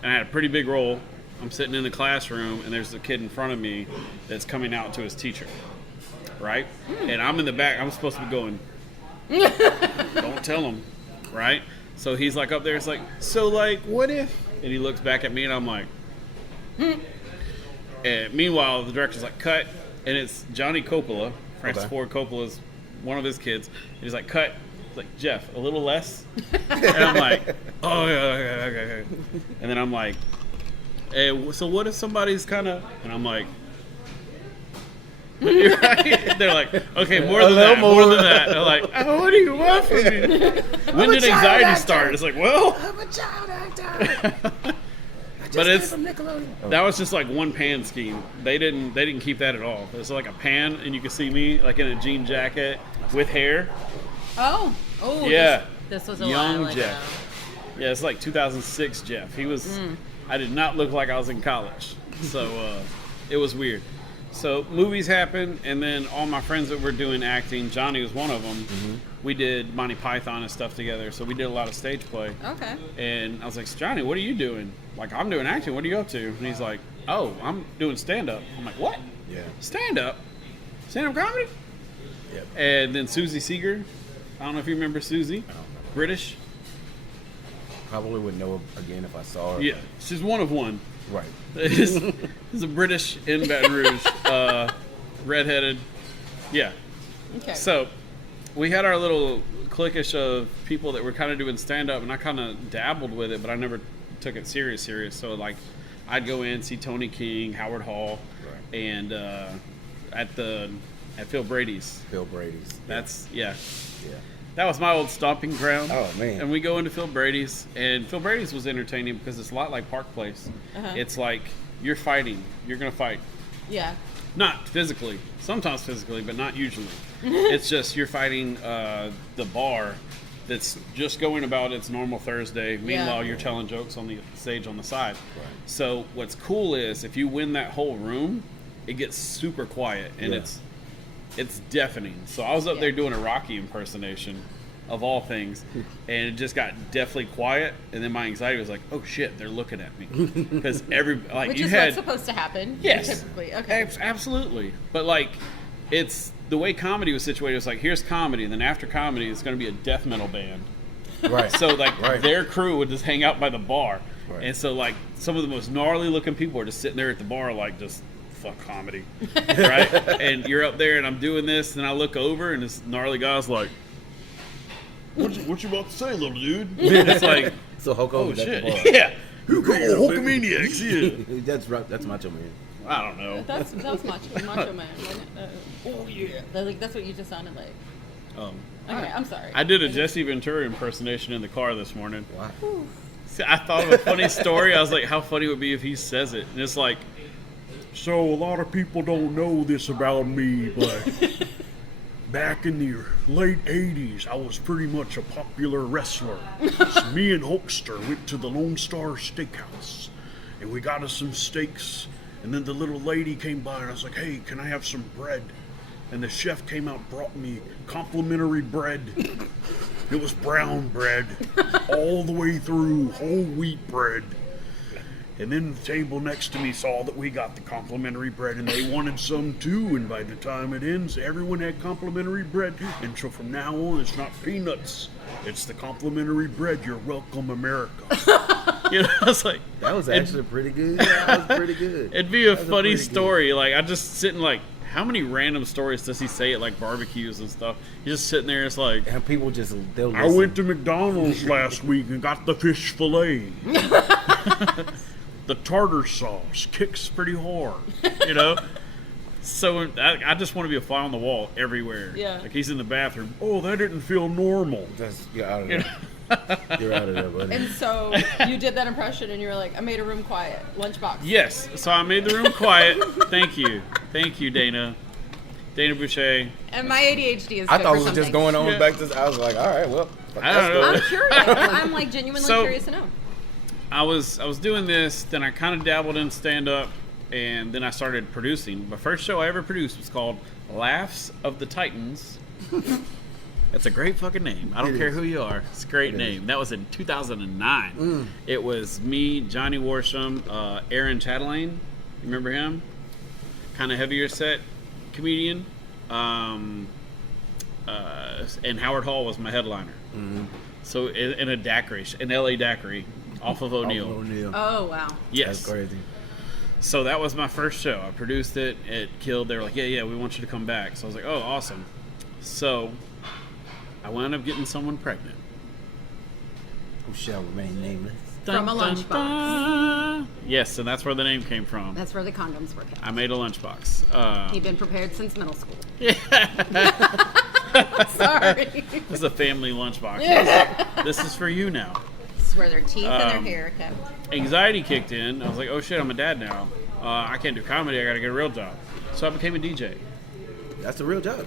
And I had a pretty big role. I'm sitting in the classroom, and there's a kid in front of me that's coming out to his teacher, right? And I'm in the back. I'm supposed to be going, don't tell him, right? So he's like up there. It's like, so like, what if? And he looks back at me, and I'm like, And meanwhile, the director's like, cut. And it's Johnny Coppola, Francis Okay. Ford Coppola's one of his kids. And he's like, cut. He's like, Jeff, a little less? And I'm like, oh, yeah, okay. And then I'm like, hey, so what if somebody's kind of... And I'm like, You're right. They're like, okay, more than that, more than that. They're like, oh, what do you want from me? When did anxiety start? It's like, well, I'm a child actor. but it's that was just like one pan scheme. They didn't keep that at all. It's like a pan, and you can see me like in a jean jacket with hair. Oh, Yeah. This was a Young while Jeff. ago. Yeah, it's like 2006 Jeff. He was. I did not look like I was in college, so it was weird. So movies happened, and then all my friends that were doing acting, Johnny was one of them. We did Monty Python and stuff together, so we did a lot of stage play. Okay. And I was like, Johnny, what are you doing? Like, I'm doing acting. What are you up to? And he's like, oh, I'm doing stand-up. I'm like, what? Yeah. Stand-up? Stand-up comedy? Yep. And then Susie Seeger. I don't know if you remember Susie. British. Probably would know again if I saw her. Yeah, she's one of one. Right. It's a British in Baton Rouge, redheaded. Yeah. Okay. So we had our little cliquish of people that were kind of doing stand up, and I kind of dabbled with it, but I never took it serious. So like, I'd go in, see Tony King, Howard Hall, Right. and at Phil Brady's. Phil Brady's. That's Yeah. That was my old stomping ground. Oh, man. And we go into Phil Brady's, and Phil Brady's was entertaining because it's a lot like Park Place. It's like you're fighting. You're going to fight. Yeah. Not physically. Sometimes physically, but not usually. It's just you're fighting the bar that's just going about its normal Thursday. Meanwhile, you're telling jokes on the stage on the side. Right. So what's cool is if you win that whole room, it gets super quiet, and it's deafening. So I was up there doing a Rocky impersonation of all things, and it just got deathly quiet, and then my anxiety was like, oh shit, they're looking at me. Because Which is what's supposed to happen. Yes. Typically. Okay. Absolutely. But like, it's the way comedy was situated. It was like, here's comedy, and then after comedy, it's going to be a death metal band. Right. So like, Right. their crew would just hang out by the bar. Right. And so like, some of the most gnarly looking people are just sitting there at the bar like, just fuck comedy. Right? And you're up there, and I'm doing this, and I look over, and this gnarly guy's like, what you about to say, little dude? And it's like, So Hulk oh Hogan's at the bar. shit. Yeah. Hulkamaniacs, yeah. That's Macho Man. I don't know. That was Macho Man. Oh yeah. That's what you just sounded like. Okay, I'm sorry. I did a Jesse Ventura impersonation in the car this morning. Wow. See, I thought of a funny story. I was like, how funny it would be if he says it. And it's like, so a lot of people don't know this about me, but back in the late 80s, I was pretty much a popular wrestler. So me and Hulkster went to the Lone Star Steakhouse, and we got us some steaks, and then the little lady came by, and I was like, hey, can I have some bread? And the chef came out and brought me complimentary bread. It was brown bread, all the way through, whole wheat bread. And then the table next to me saw that we got the complimentary bread, and they wanted some too. And by the time it ends, everyone had complimentary bread. And so from now on, it's not peanuts, it's the complimentary bread. You're welcome, America. You know, I was like, That was actually pretty good. That was pretty good. it'd be a That was funny pretty story. Like, I just sitting like, how many random stories does he say at like barbecues and stuff? He's just sitting there. It's like, And people just, they'll I listen. went to McDonald's last week and got the fish fillet. The tartar sauce kicks pretty hard, you know? So I just want to be a fly on the wall everywhere. Yeah. Like he's in the bathroom. Oh, that didn't feel normal. You're out of there. You're out of there, buddy. And so you did that impression, and you were like, "I made a room quiet." Lunchbox. Yes. So I made the room quiet. Thank you, Dana. Dana Boucher. And my ADHD is. I good thought for we were just something. going on Yeah. back to. I was like, all right, well. I don't know. I'm curious. I'm like genuinely So- curious to know. I was doing this, then I kind of dabbled in stand-up, and then I started producing. My first show I ever produced was called Laughs of the Titans. That's a great fucking name. I don't It care is. who you are. It's a great name. That was in 2009. It was me, Johnny Warsham, Aaron Chatelain. You remember him? Kind of heavier set comedian. And Howard Hall was my headliner. So in a daiquiri, an LA daiquiri off of O'Neill. O'Neill. Oh wow. Yes. That's crazy. So that was my first show. I produced it. It killed. They were like, yeah, we want you to come back. So I was like, oh, awesome. So I wound up getting someone pregnant. Who shall remain nameless? From a lunchbox. Yes, and that's where the name came from. That's where the condoms were kept. I made a lunchbox. He'd been prepared since middle school. Yeah. Sorry. This is a family lunchbox. This is for you now. This is where their teeth and their hair are kept. Anxiety kicked in. I was like, oh shit, I'm a dad now. I can't do comedy. I got to get a real job. So I became a DJ. That's a real job.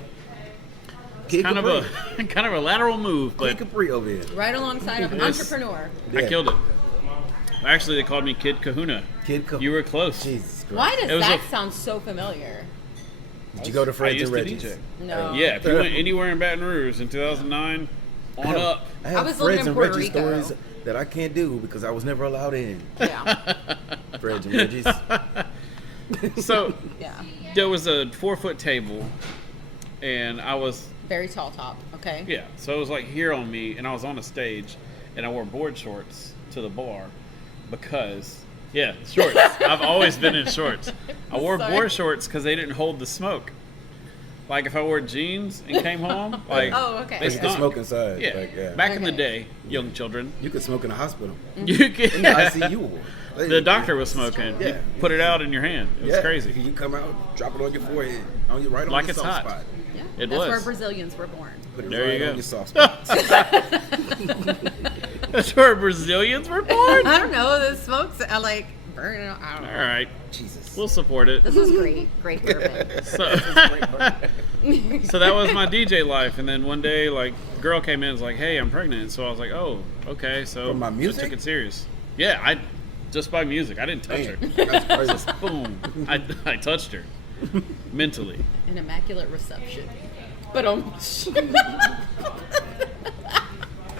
Kind of a lateral move, Kid but Capri over here. Right alongside of an Yes. entrepreneur. I Yeah. killed it. Actually, they called me Kid Kahuna. Kid Capri. You were close. Jesus Christ. Why It does was that a- sound so familiar? Did you go to I Fred's used and to Reggie's? DJ. No. Yeah, if you went anywhere in Baton Rouge in 2009, on up. I have was living Fred's in and Puerto Reggie's Rico. stories that I can't do because I was never allowed in. Yeah. Fred's and Reggie's. So Yeah. there was a 4-foot table, and I was Very tall top. Okay. yeah. So it was like here on me, and I was on a stage, and I wore board shorts to the bar because shorts. I've always been in shorts. I wore Sorry. board shorts because they didn't hold the smoke. Like if I wore jeans and came home, like Oh, okay. they You can stunk. smoke inside. Yeah. Like, yeah. Back in the Okay. day, young children, You could smoke in a hospital. you In the could. ICU ward. The doctor was smoking. You Yeah. put it out in your hand. It was Yeah. crazy. You come out, drop it on your forehead, on your right on Like your it's soft hot. spot. Yeah. It That's was. where Brazilians were born. Put it There right you go. on your soft spot. That's where Brazilians were born. I don't know. The smokes, I like burn it. I don't All know. right, Jesus. we'll support it. This is great. Great bourbon. So, so that was my DJ life, and then one day, like, a girl came in and was like, "Hey, I'm pregnant." So I was like, "Oh, okay." So From my I music? took it serious. Yeah, I just by music. I didn't touch her. Damn, that's crazy. Boom. I touched her mentally. An immaculate reception. But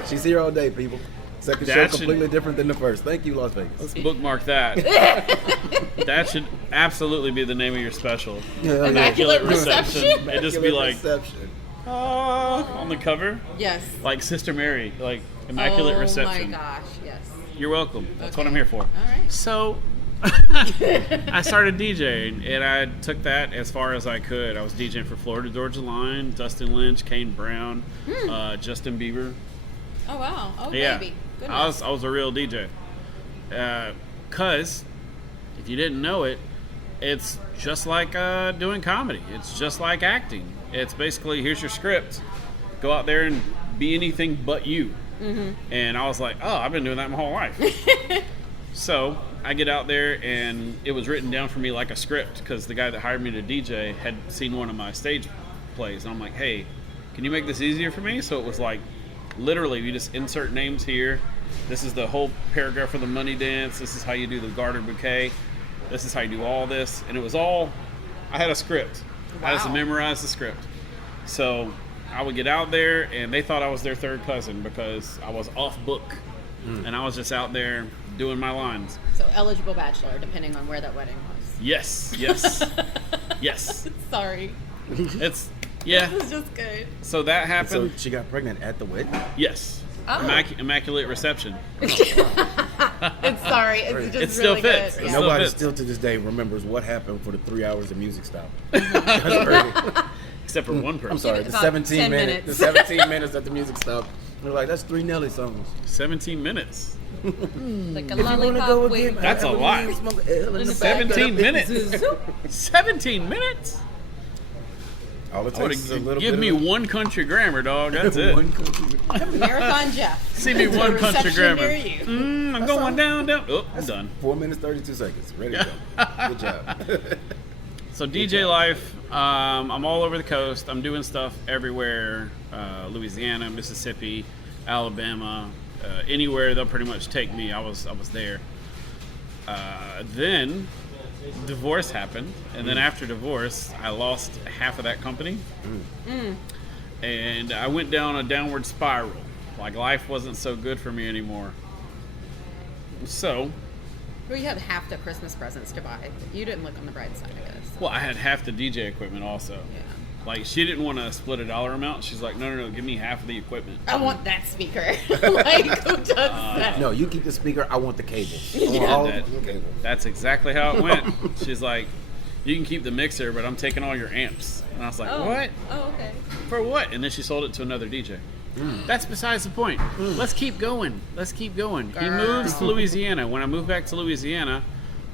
She's here all day, people. Second That show should- completely different than the first. Thank you, Las Vegas. Let's bookmark that. That should absolutely be the name of your special. Yeah, Immaculate yeah. Reception? It'd just be like Reception. on the cover, yes. like Sister Mary, like Immaculate Reception. Oh my gosh. Yes. You're welcome. That's what Okay. I'm here for. All right. So I started DJing, and I took that as far as I could. I was DJing for Florida Georgia Line, Dustin Lynch, Kane Brown, Justin Bieber. Oh wow. Oh Yeah, baby. Goodness. I was a real DJ. Cause if you didn't know it, it's just like doing comedy. It's just like acting. It's basically here's your script. Go out there and be anything but you. And I was like, oh, I've been doing that my whole life. So I get out there, and it was written down for me like a script because the guy that hired me to DJ had seen one of my stage plays. And I'm like, hey, can you make this easier for me? So it was like, literally, you just insert names here. This is the whole paragraph for the money dance. This is how you do the garter bouquet. This is how you do all this. And it was all, I had a script. I just Wow. memorized the script. So I would get out there, and they thought I was their third cousin because I was off book. And I was just out there doing my lines. So eligible bachelor, depending on where that wedding was. Yes. Yes. Sorry. It's, yeah. This is just good. So that So happened. she got pregnant at the wedding. Yes. Oh. Immaculate reception. It's sorry. It's just It still really fits. good. It Yeah. still Nobody fits. still to this day remembers what happened for the 3 hours of music stop. That's crazy. Except for one person. I'm sorry, it the about 17 10 minutes. The minutes. 17 minutes that the music stopped. They're like, that's 3 Nelly songs. 17 minutes. Like a If you wanna lollipop go wig. again, That's a have lot. weed, smoke a L in the back, 17 get up minutes. and- 17 minutes? All it I would takes is a little give bit me of one country grammar, dog. That's it. one country. Marathon Jeff. See me one country Reception grammar. near you. I'm going down. Oh, I'm done. 4 minutes, 32 seconds. Ready to go. Good job. So DJ life, I'm all over the coast. I'm doing stuff everywhere. Louisiana, Mississippi, Alabama, anywhere they'll pretty much take me. I was there. Then divorce happened, and then after divorce, I lost half of that company, and I went down a downward spiral. Like life wasn't so good for me anymore. So, Well, you had half the Christmas presents to buy. You didn't look on the bright side, I guess. well, I had half the DJ equipment also. Yeah. Like she didn't want to split a dollar amount. She's like, no, give me half of the equipment. I want that speaker. Like, who does that? No, you keep the speaker. I want the cable. I want Yeah, all that- the cable. That's exactly how it went. She's like, you can keep the mixer, but I'm taking all your amps. And I was like, Oh. what? Oh, okay. For what? And then she sold it to another DJ. That's besides the point. Let's keep going. He moves to Louisiana. When I moved back to Louisiana,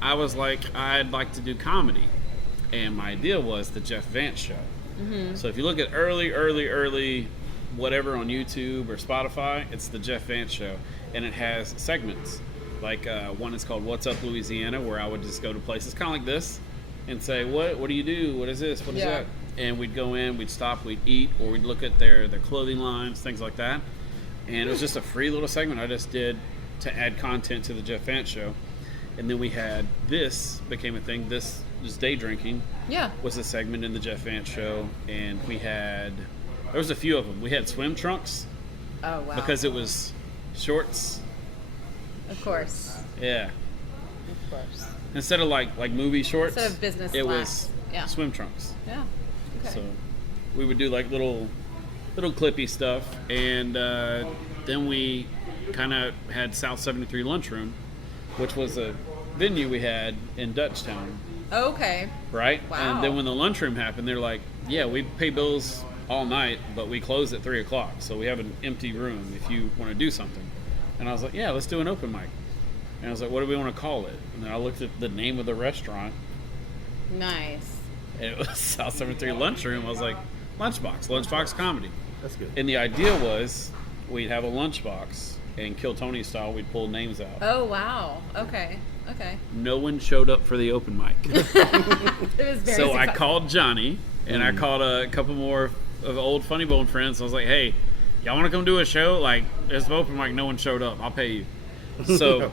I was like, I'd like to do comedy. And my idea was the Jeff Vance show. So if you look at early whatever on YouTube or Spotify, it's the Jeff Vance show. And it has segments. Like one is called What's Up Louisiana, where I would just go to places kind of like this and say, what do you do? What is this? What is that? And we'd go in, we'd stop, we'd eat, or we'd look at their clothing lines, things like that. And it was just a free little segment I just did to add content to the Jeff Vance show. And then we had this became a thing. This day drinking was a segment in the Jeff Vance show. And there was a few of them. We had swim trunks. Oh, wow. Because it was shorts. Of course. Yeah. Of course. Instead of like movie shorts. Instead of business it slacks. was swim trunks. Yeah. Okay. So we would do like little clippy stuff, and then we kind of had South 73 Lunchroom, which was a venue we had in Dutchtown, Okay. right? Wow. And then when the lunchroom happened, they're like, yeah, we pay bills all night, but we close at 3 o'clock, so we have an empty room if you want to do something. And I was like, yeah, let's do an open mic. And I was like, what do we want to call it? And then I looked at the name of the restaurant, Nice. and it was South 73 Lunchroom. I was like, Lunchbox Comedy. That's good. And the idea was we'd have a lunchbox, and Kill Tony style, we'd pull names out. Oh, wow. Okay. No one showed up for the open mic. It was very So I successful. called Johnny, and I called a couple more of old Funny Bone friends. I was like, hey, y'all want to come do a show? Like, there's an open mic, no one showed up. I'll pay you. So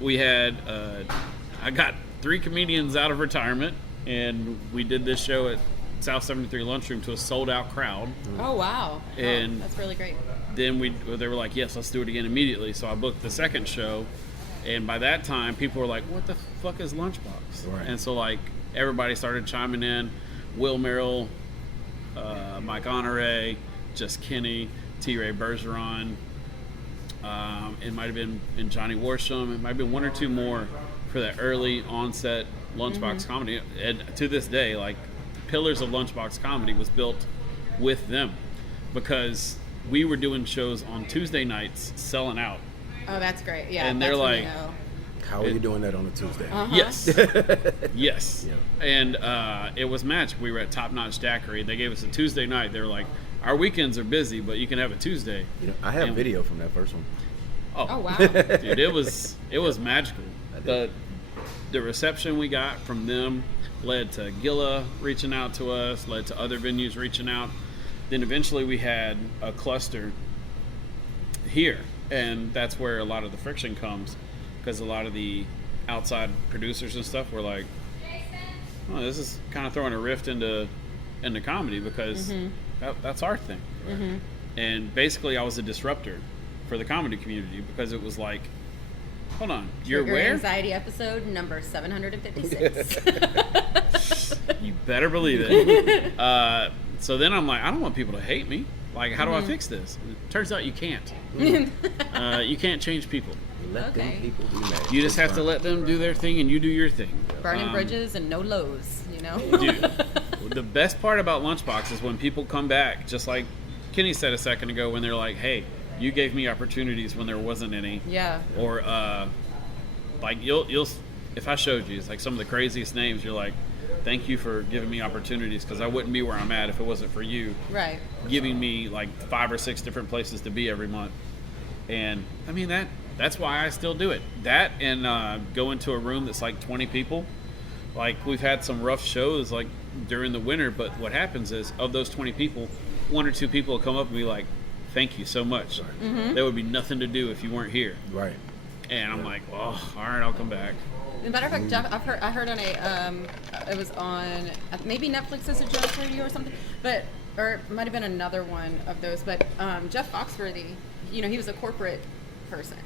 we had, I got 3 comedians out of retirement, and we did this show at South 73 Lunchroom to a sold-out crowd. Oh, wow. And- that's really great. Then they were like, yes, let's do it again immediately. So I booked the second show, and by that time, people were like, what the fuck is Lunchbox? Right. And so, like, everybody started chiming in. Will Merrill, Mike Honore, JestKinni, T. Ray Bergeron. It might have been Johnny Warsham. It might have been 1 or 2 more for that early onset Lunchbox comedy. And to this day, like, pillars of Lunchbox comedy was built with them, because we were doing shows on Tuesday nights selling out. Oh, that's great. Yeah. And they're that's when like- you know. How are you doing that on a Tuesday? Yes. Yes. Yeah. And it was magic. We were at Top Notch Daiquiri. They gave us a Tuesday night. They were like, our weekends are busy, but you can have a Tuesday. You know, I have And- video from that first one. Oh, wow. Dude, it was magical. The reception we got from them led to Gilla reaching out to us, led to other venues reaching out. Then eventually we had a cluster here, and that's where a lot of the friction comes, because a lot of the outside producers and stuff were like, oh, this is kind of throwing a rift into comedy, because that's our thing. And basically I was a disruptor for the comedy community, because it was like, hold on, you're Trigger where? Anxiety episode number 756. You better believe it. So then I'm like, I don't want people to hate me. Like, how do I fix this? And it turns out you can't. You can't change people. Let Okay. them people be mad. You just It's have to fine. let them do their thing, and you do your thing. Burning bridges and no lows, you know? Dude, the best part about Lunchbox is when people come back, just like Kenny said a second ago, when they're like, hey, you gave me opportunities when there wasn't any. Yeah. Or like you'll if I showed you, it's like some of the craziest names, you're like, thank you for giving me opportunities, because I wouldn't be where I'm at if it wasn't for you Right. giving me like 5 or 6 different places to be every month. And I mean, that's why I still do it. That and go into a room that's like 20 people. Like, we've had some rough shows like during the winter, but what happens is, of those 20 people, 1 or 2 people will come up and be like, thank you so much. There would be nothing to do if you weren't here. Right. And I'm like, well, all right, I'll come back. As a matter of fact, Jeff, I heard on it was on maybe Netflix's A Joke Radio or something, or it might have been another one of those. But Jeff Foxworthy, he was a corporate person,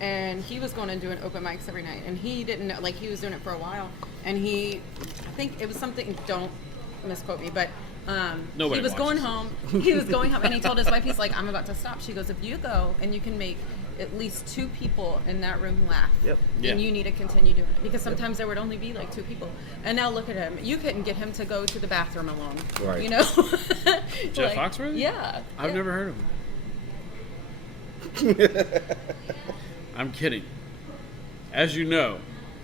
and he was going and doing open mics every night, and he didn't know, like, he was doing it for a while, and I think it was something. Don't misquote me, but. Nobody he was watches. going home. He was going home, and he told his wife, he's like, I'm about to stop. She goes, if you go and you can make at least 2 people in that room laugh, Yep. then Yeah. you need to continue doing it, because sometimes there would only be like 2 people. And now look at him. You couldn't get him to go to the bathroom alone. Right. You know? Jeff Foxworthy? Yeah. I've never heard of him. I'm kidding. As you know,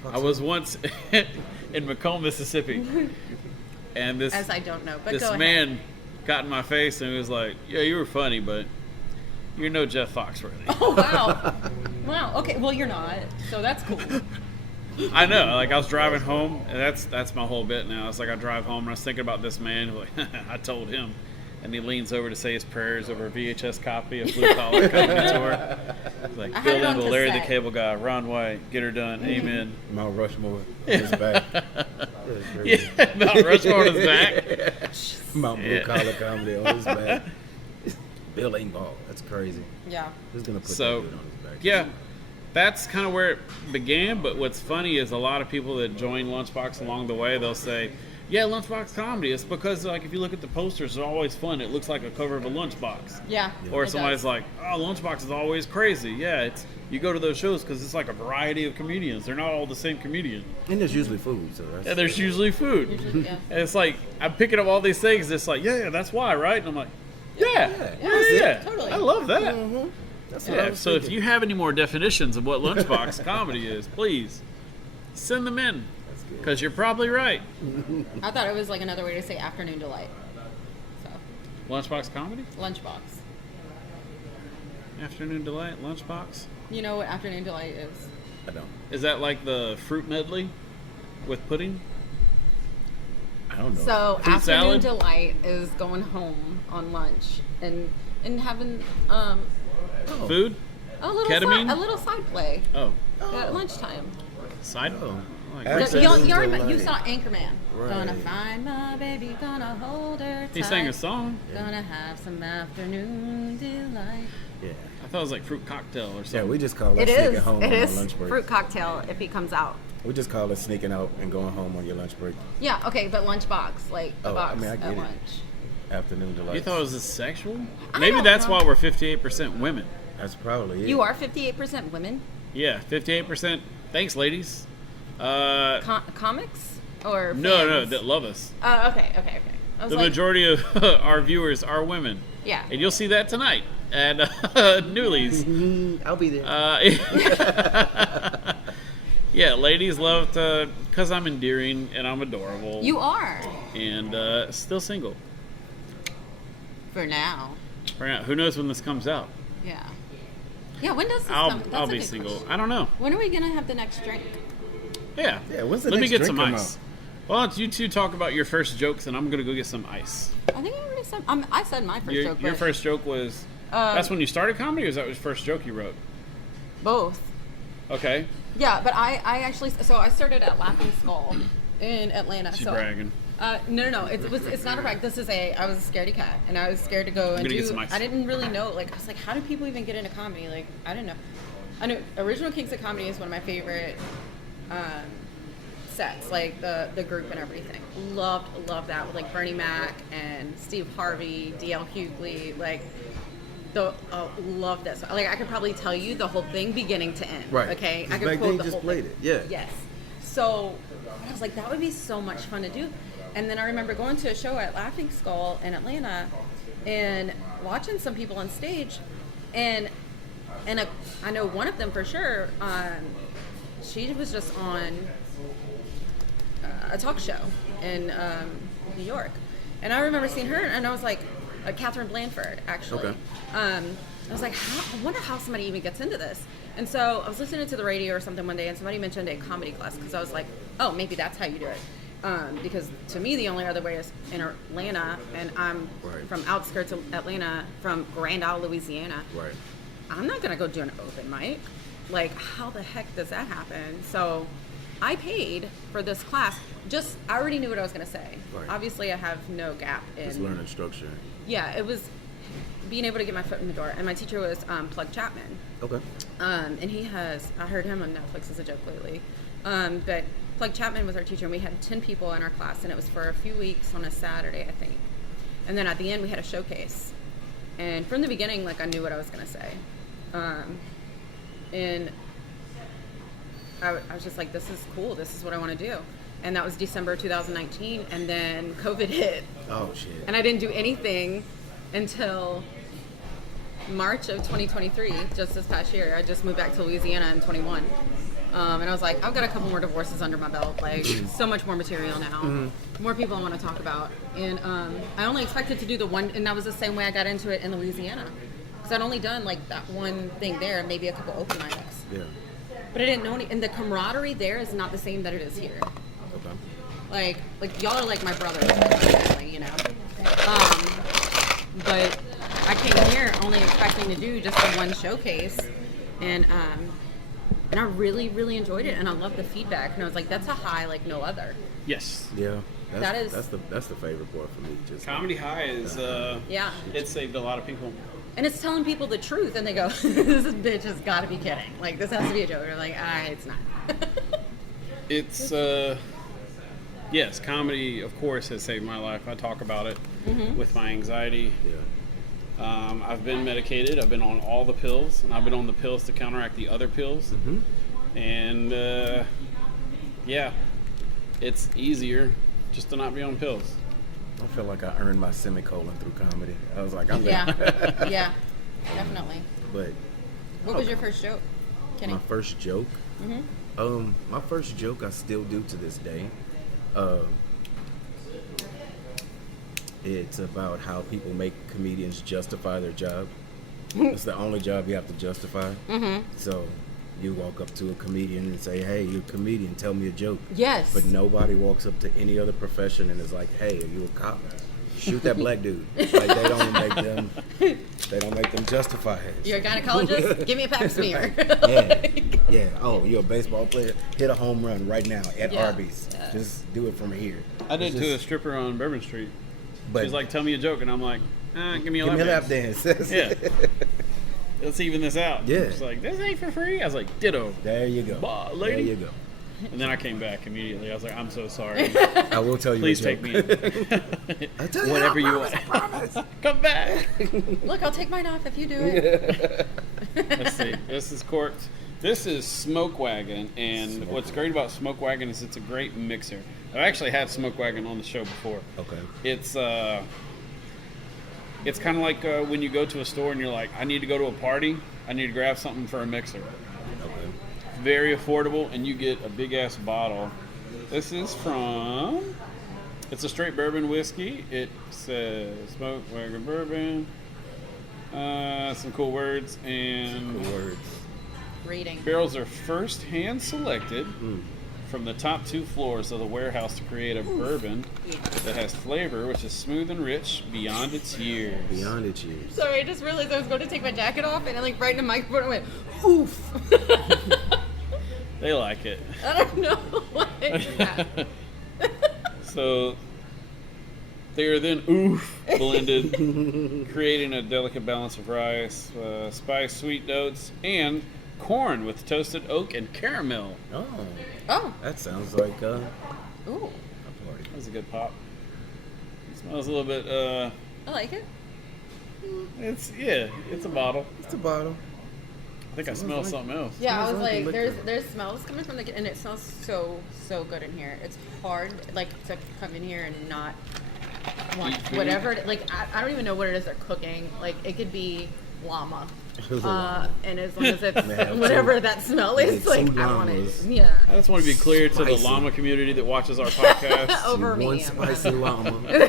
I was once in Macomb, Mississippi, and this As I don't know, but this go ahead. man got in my face and was like, "Yeah, you were funny, but you're no Jeff Foxworthy." Oh wow, wow. Okay, well you're not, so that's cool. I know. Like I was driving home, and that's my whole bit now. It's like I drive home and I was thinking about this man. Like I told him, and he leans over to say his prayers over a VHS copy of Blue Collar Comedy Tour. He's like, I had Bill it on Linville, Larry the cassette. Cable Guy, Ron White, get her done, amen. Mount Rushmore is back. Yeah, Mount Rushmore on his back. Mount Blue Yeah. Collar Comedy on his back. Bill Engvall. That's crazy. Yeah. Who's gonna put So, that dude on his back? Yeah, that's kind of where it began. But what's funny is a lot of people that join Lunchbox along the way, they'll say, "Yeah, Lunchbox comedy." It's because like if you look at the posters, they're always fun. It looks like a cover of a lunchbox. Yeah. Or it somebody's does. like, "Oh, Lunchbox is always crazy." Yeah, it's you go to those shows because it's like a variety of comedians. They're not all the same comedian. And there's usually food, so that's Yeah, there's usually food. Yeah. And it's like I'm picking up all these things. It's like, yeah, that's why, right? And I'm like, yeah, Totally. I love that. that's what I Yeah, was so if thinking. you have any more definitions of what Lunchbox comedy is, please send them in That's good. because you're probably right. I thought it was like another way to say afternoon delight. So, Lunchbox comedy, lunchbox. afternoon delight, Lunchbox. You know what afternoon delight is? I don't. Is that like the fruit medley with pudding? I don't know. So Fruit afternoon salad? delight is going home on lunch and having Food? Ketamine? a little side play Oh, at lunchtime. side. Oh. Like Afternoon You delight. saw Anchorman. Right. Gonna find my baby, gonna hold her tight. he sang a song. Gonna have some afternoon delight. Yeah. I thought it was like fruit cocktail or something. Yeah, we just call that It sneaking is. home It on our is lunch break. fruit cocktail if he comes out. We just call it sneaking out and going home on your lunch break. Yeah, okay, but lunchbox, like a Oh, box I mean, I at get it. lunch. Afternoon delight. You thought it was this sexual? I Maybe don't that's know. why we're 58% women. That's probably it. You are 58% women? Yeah, 58%. Thanks, ladies. Comics? Or No, fans? that love us. Oh, okay. I was The like, majority of our viewers are women. yeah. And you'll see that tonight at Newlies. I'll be there. Yeah, ladies love to, because I'm endearing and I'm adorable. You are. And still single. For now. Right now. Who knows when this comes out? Yeah. Yeah, when does this I'll come? That's I'll a be good single. question. I don't know. When are we going to have the next drink? Yeah. Yeah, when's the Let me next get drink some come ice. Well, why don't you two talk about your first jokes, and I'm gonna go get some ice. I think I already said, I said my first joke, Your but first joke was that's when you started comedy, or was that your first joke you wrote? both. Okay, Yeah, but I actually, so I started at Laughing Skull in Atlanta. she's so, bragging. No. It's not a brag. This is I was a scaredy cat, and I was scared to go and gonna get do. some ice. I didn't really know. Like I was like, how do people even get into comedy? Like I didn't know. I knew Original Kings of Comedy is one of my favorite sets, like the group and everything. Loved that with like Bernie Mac and Steve Harvey, D.L. Hughley, like. Love this. Like I could probably tell you the whole thing beginning to end. Right. Okay. I 'Cause could back quote then you the just whole played thing. it. Yeah. Yes. So I was like, that would be so much fun to do. And then I remember going to a show at Laughing Skull in Atlanta and watching some people on stage, and I know one of them for sure. She was just on a talk show in New York, and I remember seeing her, and I was like, Catherine Blanford, actually. Okay. I was like, I wonder how somebody even gets into this. And so I was listening to the radio or something one day, and somebody mentioned a comedy class, because I was like, oh, maybe that's how you do it. Because to me, the only other way is in Atlanta, and I'm Right. from outskirts of Atlanta, from Grand Isle, Louisiana. Right. I'm not going to go do an open mic. Like, how the heck does that happen? So I paid for this class. I already knew what I was going to say. Right. Obviously, I have no gap in... Just learning structure. Yeah, it was being able to get my foot in the door. And my teacher was Plug Chapman. Okay. And I heard him on Netflix as a joke lately. But Plug Chapman was our teacher, and we had 10 people in our class, and it was for a few weeks on a Saturday, I think. And then at the end, we had a showcase. And from the beginning, like, I knew what I was going to say. And I was just like, this is cool. This is what I want to do. And that was December 2019, and then COVID hit. Oh shit. And I didn't do anything until March of 2023, just this past year, I just moved back to Louisiana in 21. And I was like, I've got a couple more divorces under my belt. Like, so much more material now. More people I want to talk about. And I only expected to do the one, and that was the same way I got into it in Louisiana. Because I'd only done, like, that one thing there, maybe a couple open mics. Yeah. But I didn't know any, and the camaraderie there is not the same that it is here. Okay. Like y'all are like my brothers, like my family, you know. But I came here only expecting to do just the one showcase, and I really, really enjoyed it, and I loved the feedback. And I was like, that's a high like no other. Yes. Yeah. That's That's the favorite part for me. Just Comedy High is, Yeah. it saved a lot of people. And it's telling people the truth, and they go, this bitch has got to be kidding. Like, this has to be a joke. They're like, it's not. It's, yes, comedy, of course, has saved my life. I talk about it with my anxiety. Yeah. I've been medicated. I've been on all the pills, and I've been on the pills to counteract the other pills. And, yeah, it's easier just to not be on pills. I feel like I earned my semicolon through comedy. I was like, I'm Yeah. gonna. Yeah. Definitely. But What was your first joke, Kenny? my first joke. My first joke I still do to this day. It's about how people make comedians justify their job. It's the only job you have to justify. So you walk up to a comedian and say, "Hey, you're a comedian. Tell me a joke." Yes. But nobody walks up to any other profession and is like, "Hey, are you a cop? Shoot that black dude." Like they don't make them justify it. You're a gynecologist? Give me a pap smear. Yeah. Oh, you're a baseball player? Hit a home run right now at Yeah. Arby's. Yeah. Just do it from here. I did It's to a just- stripper on Bourbon Street. But She's like, tell me a joke, and I'm like, give me a give me a lap lap dance. dance. Yeah. Let's even this out. Yeah. She's like, this ain't for free. I was like, ditto. There you go. Bah, lady. There you go. And then I came back immediately. I was like, I'm so sorry. I will tell you. Please a take joke. me in. I'll tell you. Whatever I you promise, want. I promise. Come back. Look, I'll take mine off if you do it. Let's see. This is corked. This is Smoke Wagon, and what's great about Smoke Wagon is it's a great mixer. I've actually had Smoke Wagon on the show before. Okay. It's kind of like when you go to a store and you're like, I need to go to a party. I need to grab something for a mixer. Okay. Very affordable, and you get a big ass bottle. This is from. It's a straight bourbon whiskey. It says Smoke Wagon Bourbon. Some cool words, and Cool words. Reading. barrels are first hand selected from the top 2 floors of the warehouse to create a bourbon that has flavor, which is smooth and rich beyond its years. Beyond its years. Sorry, I just realized I was going to take my jacket off, and I like right in the microphone, I went, oof. They like it. I don't know what is that. So they are then blended, creating a delicate balance of rice, spice, sweet notes, and corn with toasted oak and caramel. Oh, Oh, that sounds like ooh. a party. That was a good pop. It smells a little bit. I like it. It's a bottle. It's a bottle. I think I smell something else. Yeah, I was Smells like like, liquor. there's smells coming from the, and it smells so good in here. It's hard, like, to come in here and not want Eat food? whatever. Like, I don't even know what it is they're cooking. Like, it could be llama. And as long as it's Man, whatever two- that smell yeah, is, like, two I want it. llamas. Yeah. I just want to be clear to the Spicy. llama community that watches our podcast. Over One me. spicy llama. I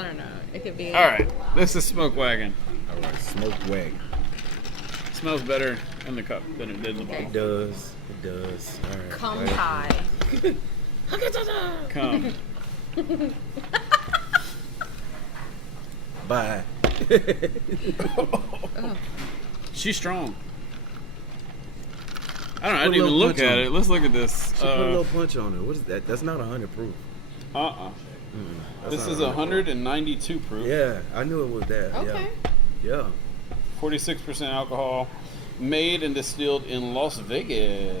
don't know. It could be. All right, this is Smoke Wagon. All right, smoke wagon. Smells better in the cup than it did in the Okay. It does. It does. All right. Come Right. high. bottle. Come. Bye. She's strong. I don't know. I Put a didn't even little look punch at on it. it. Let's look at this. She put a little punch on it. What is that? That's not 100 proof. That's This not is 100. 192 proof. Yeah, I knew it was that. Okay. Yeah. 46% alcohol. Made and distilled in Las Vegas.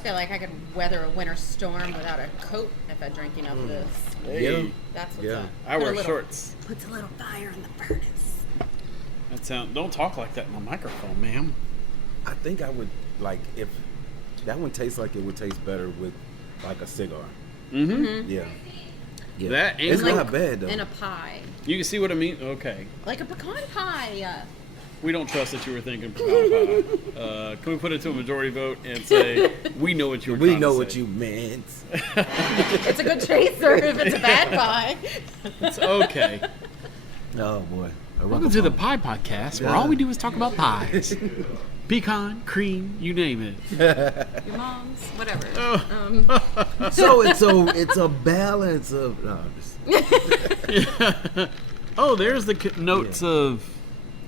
I feel like I could weather a winter storm without a coat if I drank enough of this. Hey, Yeah. That's what's Yeah. up. I Put a wear little- shorts. Puts a little fire in the furnace. Don't talk like that in the microphone, ma'am. I think I would like if that one tastes like it would taste better with like a cigar. Mm-hmm. Yeah. Yeah. That and it's like- not bad though. And a pie. You can see what I mean? Okay. Like a pecan pie. We don't trust that you were thinking pecan pie. Can we put it to a majority vote and say, we know what you were We trying know to what say. you meant. It's a good chaser if it's a bad pie. It's okay. Oh boy. Welcome to the Pie Podcast, where all we do is talk about pies. Pecan, cream, you name it. Your mom's, whatever. So it's a balance of no, just Oh, there's the notes of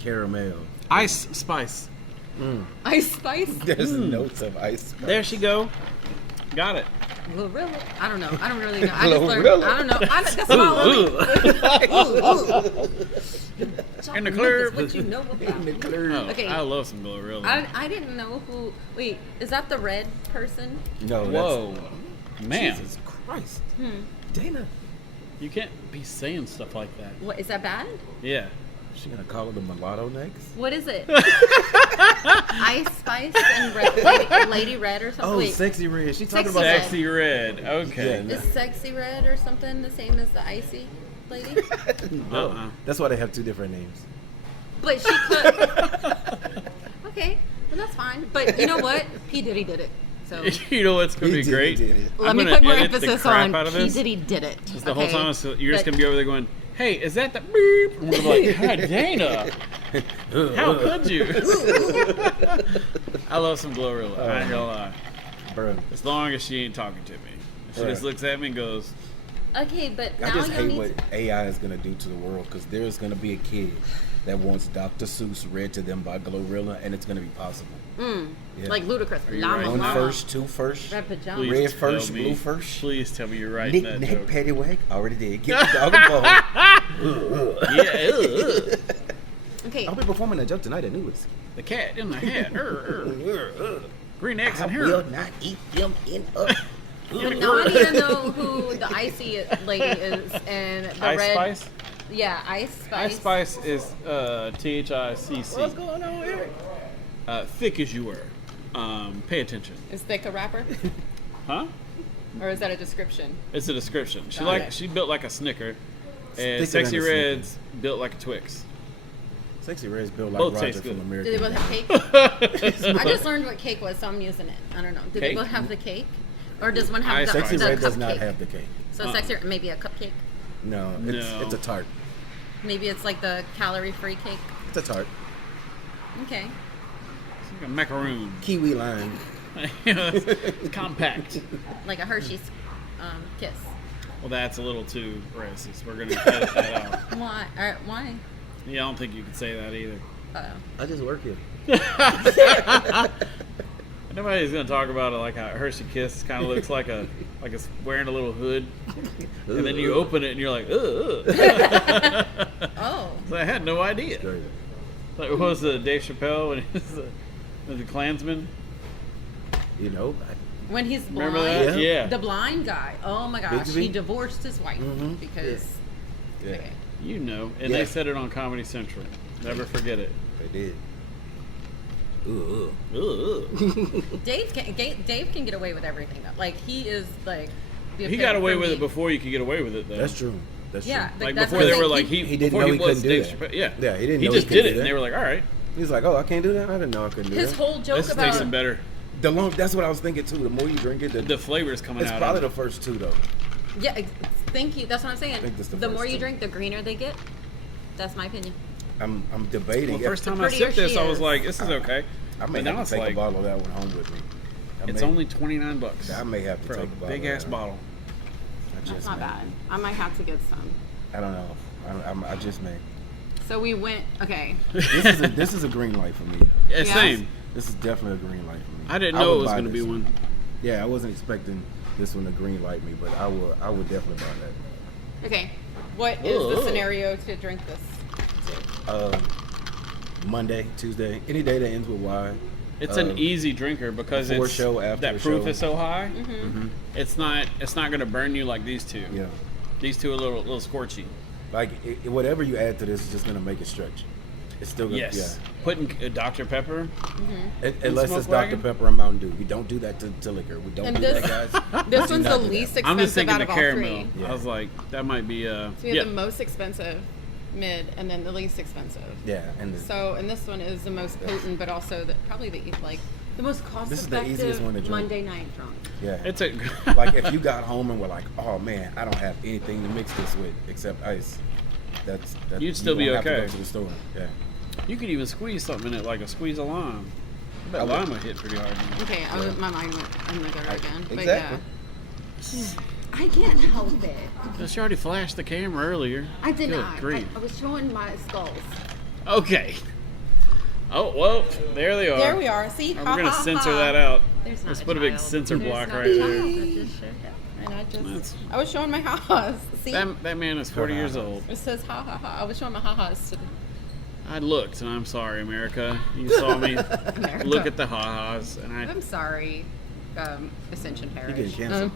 caramel. ice spice. Ice spice. There's notes of ice. Spice. There she go. Got it. Glorilla. I don't know. I don't really know. I just learned. Glorilla. I don't know. That's about In the clear. What you know about. Oh, Okay. I love some Glorilla. I didn't know who. Wait, is that the red person? No, Whoa. Man, Jesus Christ. Dana. you can't be saying stuff like that. What is that bad? Yeah. She gonna call her the mulatto next? What is it? Ice spice and red, lady red or something. Oh, Wait, sexy red. She talking Sexy about red. Sexy red. Okay. Yeah, no. is sexy red or something the same as the icy lady? Uh-uh. That's why they have two different names. But she could. Okay, well that's fine. But you know what? P Diddy did it. So You know what's going to He be did, great? he did it. let I'm me gonna put more edit the emphasis crap on out of P this. Diddy did it. Just the whole okay? time, you're just But- gonna be over there going, "Hey, is that the beep?" And we're gonna be like, "God, Dana, how could you?" I love some Glorilla. I ain't gonna lie. Bro, As long as she ain't talking to me, she just Right. looks at me and goes, Okay, but I now just you hate need. what AI is gonna do to the world because there's gonna be a kid that wants Dr. Seuss read to them by Glorilla, and it's gonna be possible. Yeah. Like ludicrous. you Llama, right? One llama. first, two first, Red pajamas. "Please red tell first, me- blue first. Please tell me you're right Nick, in that Nick, joke." Paddywhack. Already did. Get the dog involved. Yeah, Okay. I'll be performing that joke tonight at News. the cat in the hat. Green eggs I in will here. not eat them in a. But now I need to know who the icy lady is and the Ice red. Spice. Yeah, ice spice. Ice Spice is THICC. What's going on here? Thick as you were. Pay attention. Is thick a rapper, Huh? or is that a description? It's a description. Okay. She built like a Snicker, Thicker and Sexy than a Snicker. Reds built like a Twix. Sexy Red's built like Both Roger taste from good. American. Did they both Idol. have cake? I just learned what cake was, so I'm using it. I don't know. Did they Cake? both have the cake, or does one have Ice the, Sexy the Red does cupcake? not have the cake. So sexy, maybe a cupcake. No, No. it's a tart. Maybe it's like the calorie-free cake. It's a tart. Okay. It's like a macaroon. Kiwi lime. It's compact. Like a Hershey's kiss. Well, that's a little too racist. We're gonna edit that out. Why? Why? Yeah, I don't think you could say that either. I just work here. Nobody's gonna talk about it like how Hershey Kiss kind of looks like it's wearing a little hood, and then you open it and you're like, ugh. Oh. So I had no idea. Like, what was it, Dave Chappelle when he was the Klansman? You know, When he's blind. Remember that? Yeah. Yeah. The blind guy. Oh my gosh. Bixby? He divorced his wife Mhm. because. yeah, Okay. You know, and Yeah. they said it on Comedy Central. Never forget it. they did. Ooh. Ugh. Dave can get away with everything though. Like he is like. the He got epitome away for with me. it before you could get away with it, though. That's true. That's Yeah, true. but Like that's before what they I'm were saying. like he didn't before know he he was couldn't do Dave that. Chappelle. Yeah. Yeah, he didn't He know just he did could it, do and they that. were like, all right, He's like, oh, I can't do that. I didn't know I couldn't do His that. whole joke this is about tasting better. That's what I was thinking too. The more you drink it, The flavor's coming it's out. probably of the first two though. yeah. Thank you. That's what I'm saying. think that's the The first more you two. drink, the greener they get. That's my opinion. I'm debating. Well, first if- time I prettier sipped this, she I was is. like, this is okay. I may But now have it's to take like, a bottle of that one home with me. it's only $29. I may have to for take a a bottle. big of ass that. bottle. I That's just not may. bad. I might have to get some. I don't know. I just may. So we went. Okay. This is a green light for me. Yeah, Yes. same. This is definitely a green light for me. I didn't would know it was buy going to be this. one. Yeah, I wasn't expecting this one to green light me, but I would definitely buy that. Okay. What is the Ugh. scenario to drink this? Monday, Tuesday, any day that ends with Y. It's an easy drinker because before it's show, after that the proof show. is so high. Mm-hmm. It's not going to burn you like these two. Yeah, These two are a little scorchy. like whatever you add to this is just gonna make it stretch. It's still gonna. Yes. Putting Dr. Pepper. Unless Smoke it's wagon? Dr. Pepper and Mountain Dew. We don't do that to liquor. We don't And do this- that, guys. This Do one's not the do that. least I'm just expensive thinking out the of all caramel. three. Yeah. I was like, that might be So we have yeah. the most expensive, mid, and then the least expensive. Yeah, and So, and this one is the most potent, but also probably the most This is the easiest one to cost-effective drink. Monday night drunk. yeah. It's a Like if you got home and were like, "Oh man, I don't have anything to mix this with except ice," that's You'd still you be won't have okay. to go to the store. Yeah. You could even squeeze something in it, like a squeeze of lime. I bet I would- lime would hit pretty hard. Okay, my mind went in the gutter again. But Exactly. yeah. I can't help it. She already flashed the camera earlier. I did Good not. grief. I was showing my skulls. Okay. Oh, well, there they are. There we are. See? We're going to censor that out. There's not Let's a put a big child. censor There's block not right a there. child. I just showed it. And That's- I was showing my ha-has. See? That man is 40 years old. It says ha-ha-ha. I was showing my ha-has to the I looked, and I'm sorry, America. You saw me America. look at the ha-has, and I'm sorry, Ascension Parish. getting canceled.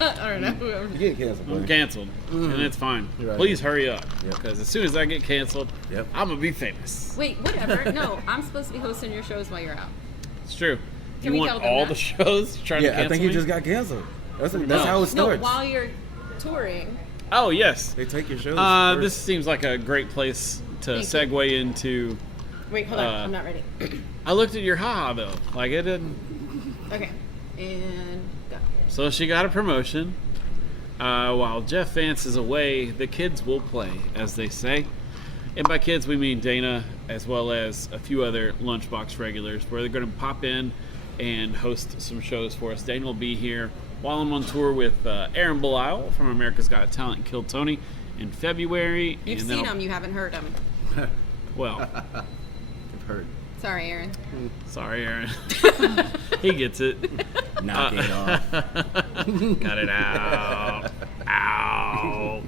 I don't know. Whoever. You get canceled, I'm buddy. canceled, and it's fine. You're right. Please hurry up, Yep. because as soon as I get canceled, Yep. I'm going to be famous. Wait, whatever. No, I'm supposed to be hosting your shows while you're out. It's true. Can You we want tell them all that? the shows trying to Yeah, cancel I think he me? just got canceled. That's No. how it No, starts. while you're touring. Oh, yes. They take your shows. This first. seems like a great place to Thank you. segue into... Wait, hold on. I'm not ready. I looked at your ha-ha, though. Like, it didn't... Okay. And go. So she got a promotion. While Jeff Vance is away, the kids will play, as they say. And by kids, we mean Dana, as well as a few other Lunchbox regulars, where they're going to pop in and host some shows for us. Dana will be here while I'm on tour with Aaron Belisle from America's Got Talent and Kill Tony in February. You've and seen then them, you haven't heard them. Well, I've heard. Sorry, Aaron. sorry, Aaron. He gets it. Knock it off. Cut it out. Ow.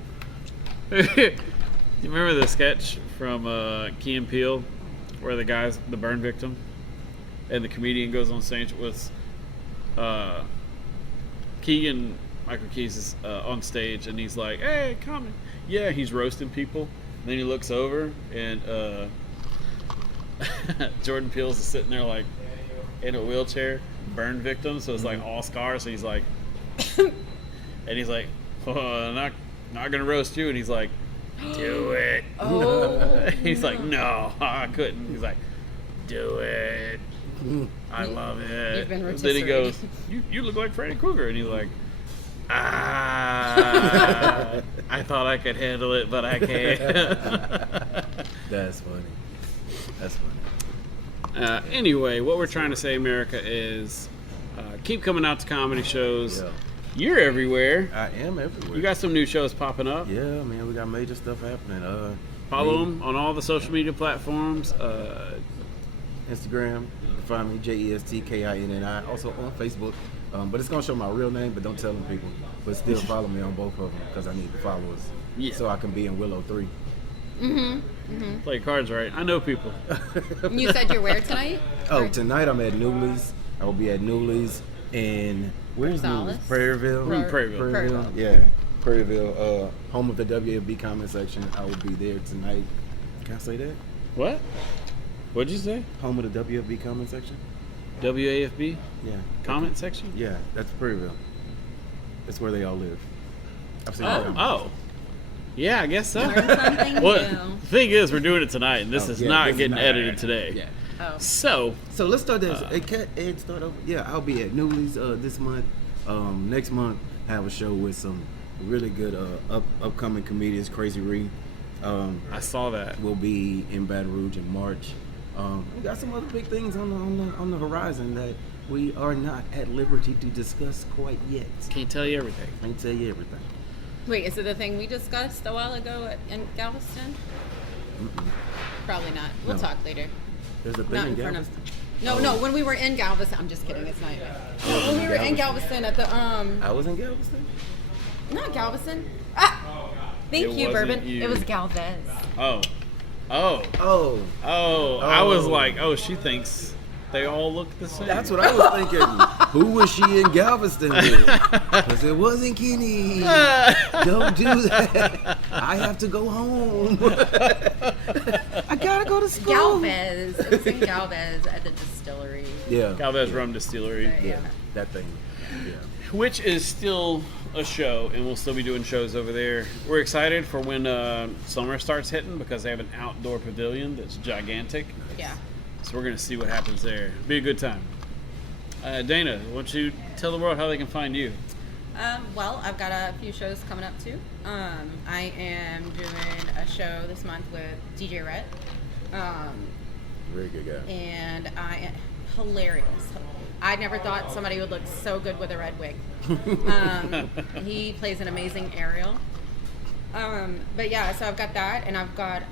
You remember the sketch from Key and Peele where the burn victim, and the comedian goes on stage with Key and Michael Keys is on stage, and he's like, "Hey, come." Yeah, he's roasting people. And then he looks over, and Jordan Peele's is sitting there like in a wheelchair, burn victim, so it's like all scars. So he's like, and he's like, oh, not gonna roast you, and he's like, do it. Oh. He's like, no, I couldn't. He's like, do it. I love it. You've been And then he rotisserie. goes, you look like Freddy Krueger, and he's like, I thought I could handle it, but I can't. That's funny. That's funny. Anyway, what we're trying to say, America, is keep coming out to comedy shows. Yeah. You're everywhere. I am everywhere. You got some new shows popping up. Yeah, man, we got major stuff happening. Follow me, them on all the social media platforms. Instagram. You can find me JestKinni. Also on Facebook. But it's gonna show my real name, but don't tell them people. But still follow me on both of them because I need the followers. Yeah. So I can be in Willow 3. Play your cards right. I know people. You said you're where tonight? Oh, Or- tonight I'm at Newley's. I will be at Newley's in where's Rosales? Newley's? Prairieville. Prairieville. Prairieville. Yeah, Prairieville. Home of the WFB comment section. I will be there tonight. Can I say that? What? What'd you say? Home of the WFB comment section. WAFB Yeah. comment section? Yeah, that's Prairieville. That's where they all live. I've seen Oh, them. oh. Yeah, I guess so. Learn something Well, new. the thing is, we're doing it tonight, and this Oh, is yeah, not this is getting not- edited today. Yeah. Oh. So, So let's start this. Ed, start over. Yeah, I'll be at Newley's this month. Next month, have a show with some really good upcoming comedians. Crazy Ree. I saw that. Will be in Baton Rouge in March. We got some other big things on the horizon that we are not at liberty to discuss quite yet. Can't tell you everything. Can't tell you everything. Wait, is it the thing we discussed a while ago in Galveston? Probably not. We'll No. talk later. There's a thing Not in in front of. Galveston. No, when we were in Galveston, I'm just kidding. It's not even. No, when we were in Galveston at the I was in Galveston. not Galveston. Ah, thank It you, wasn't Bourbon. you. It was Galvez. Oh. I was like, oh, she thinks they all look the same. That's what I was thinking. Who was she in Galveston with? Because it wasn't Kenny. Don't do that. I have to go home. I got gotta go to school. Galvez. It was in Galvez at the distillery. Yeah. Galvez Rum Distillery, Yeah. That thing. Yeah. which is still a show, and we'll still be doing shows over there. We're excited for when summer starts hitting because they have an outdoor pavilion that's gigantic. Yeah. So we're going to see what happens there. Be a good time. Dana, why don't you tell the world how they can find you? Well, I've got a few shows coming up too. I am doing a show this month with DJ Rhett. Very good guy. And hilarious. I never thought somebody would look so good with a red wig. He plays an amazing Ariel. But yeah, so I've got that, and I've got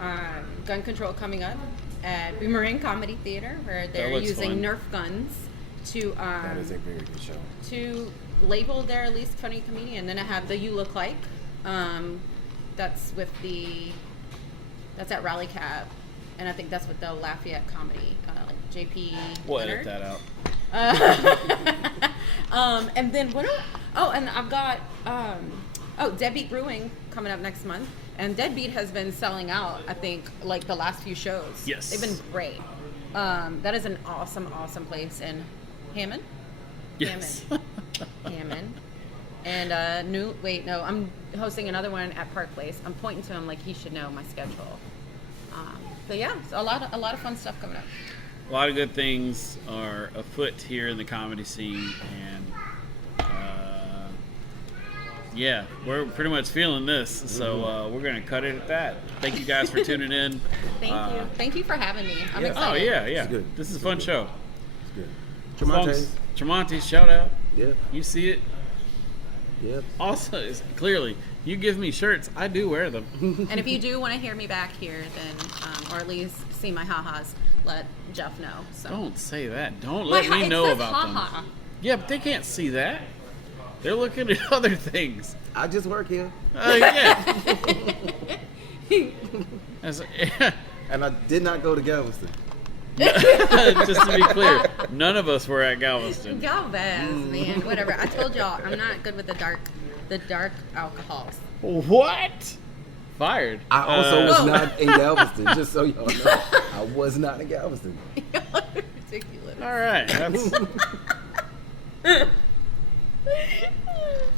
Gun Control coming up at Boomerang Comedy Theater, where they're looks using fun. Nerf guns to That is a very good show. to label their least funny comedian. Then I have the You Look Like. That's at Rally Cab, and I think that's with the Lafayette Comedy, like JP. We'll Leonard. edit that out. And then and I've got Deadbeat Brewing coming up next month, and Deadbeat has been selling out, I think, like the last few shows. Yes. They've been great. That is an awesome place in Hammond. Yes. Hammond. And I'm hosting another one at Park Place. I'm pointing to him like he should know my schedule. But yeah, so a lot of fun stuff coming up. A lot of good things are afoot here in the comedy scene, and yeah, we're pretty much feeling this. So we're gonna cut it at that. Thank you guys for tuning in. Thank you for having me. I'm Yeah. Oh excited. yeah. It's good. This is a It's fun good. show. It's good. Folks, Tremontes. Tremontes, shout out. Yeah. You see it. Yep. Also, clearly, you give me shirts, I do wear them. And if you do want to hear me back here, then or at least see my ha-has, let Jeff know. So. Don't say that. Don't My let me know it says about ha-ha. them. Yeah, but they can't see that. They're looking at other things. I just work here. Yeah. And I did not go to Galveston. Just to be clear, none of us were at Galveston. Galvez, man, whatever. I told y'all I'm not good with the dark alcohols. What? Fired. I also was Whoa. not in Galveston, just so y'all know. I was not in Galveston. Ridiculous. All right. That's,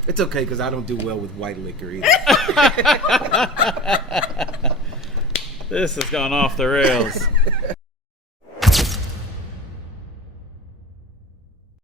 It's okay, because I don't do well with white liquor either. this has gone off the rails.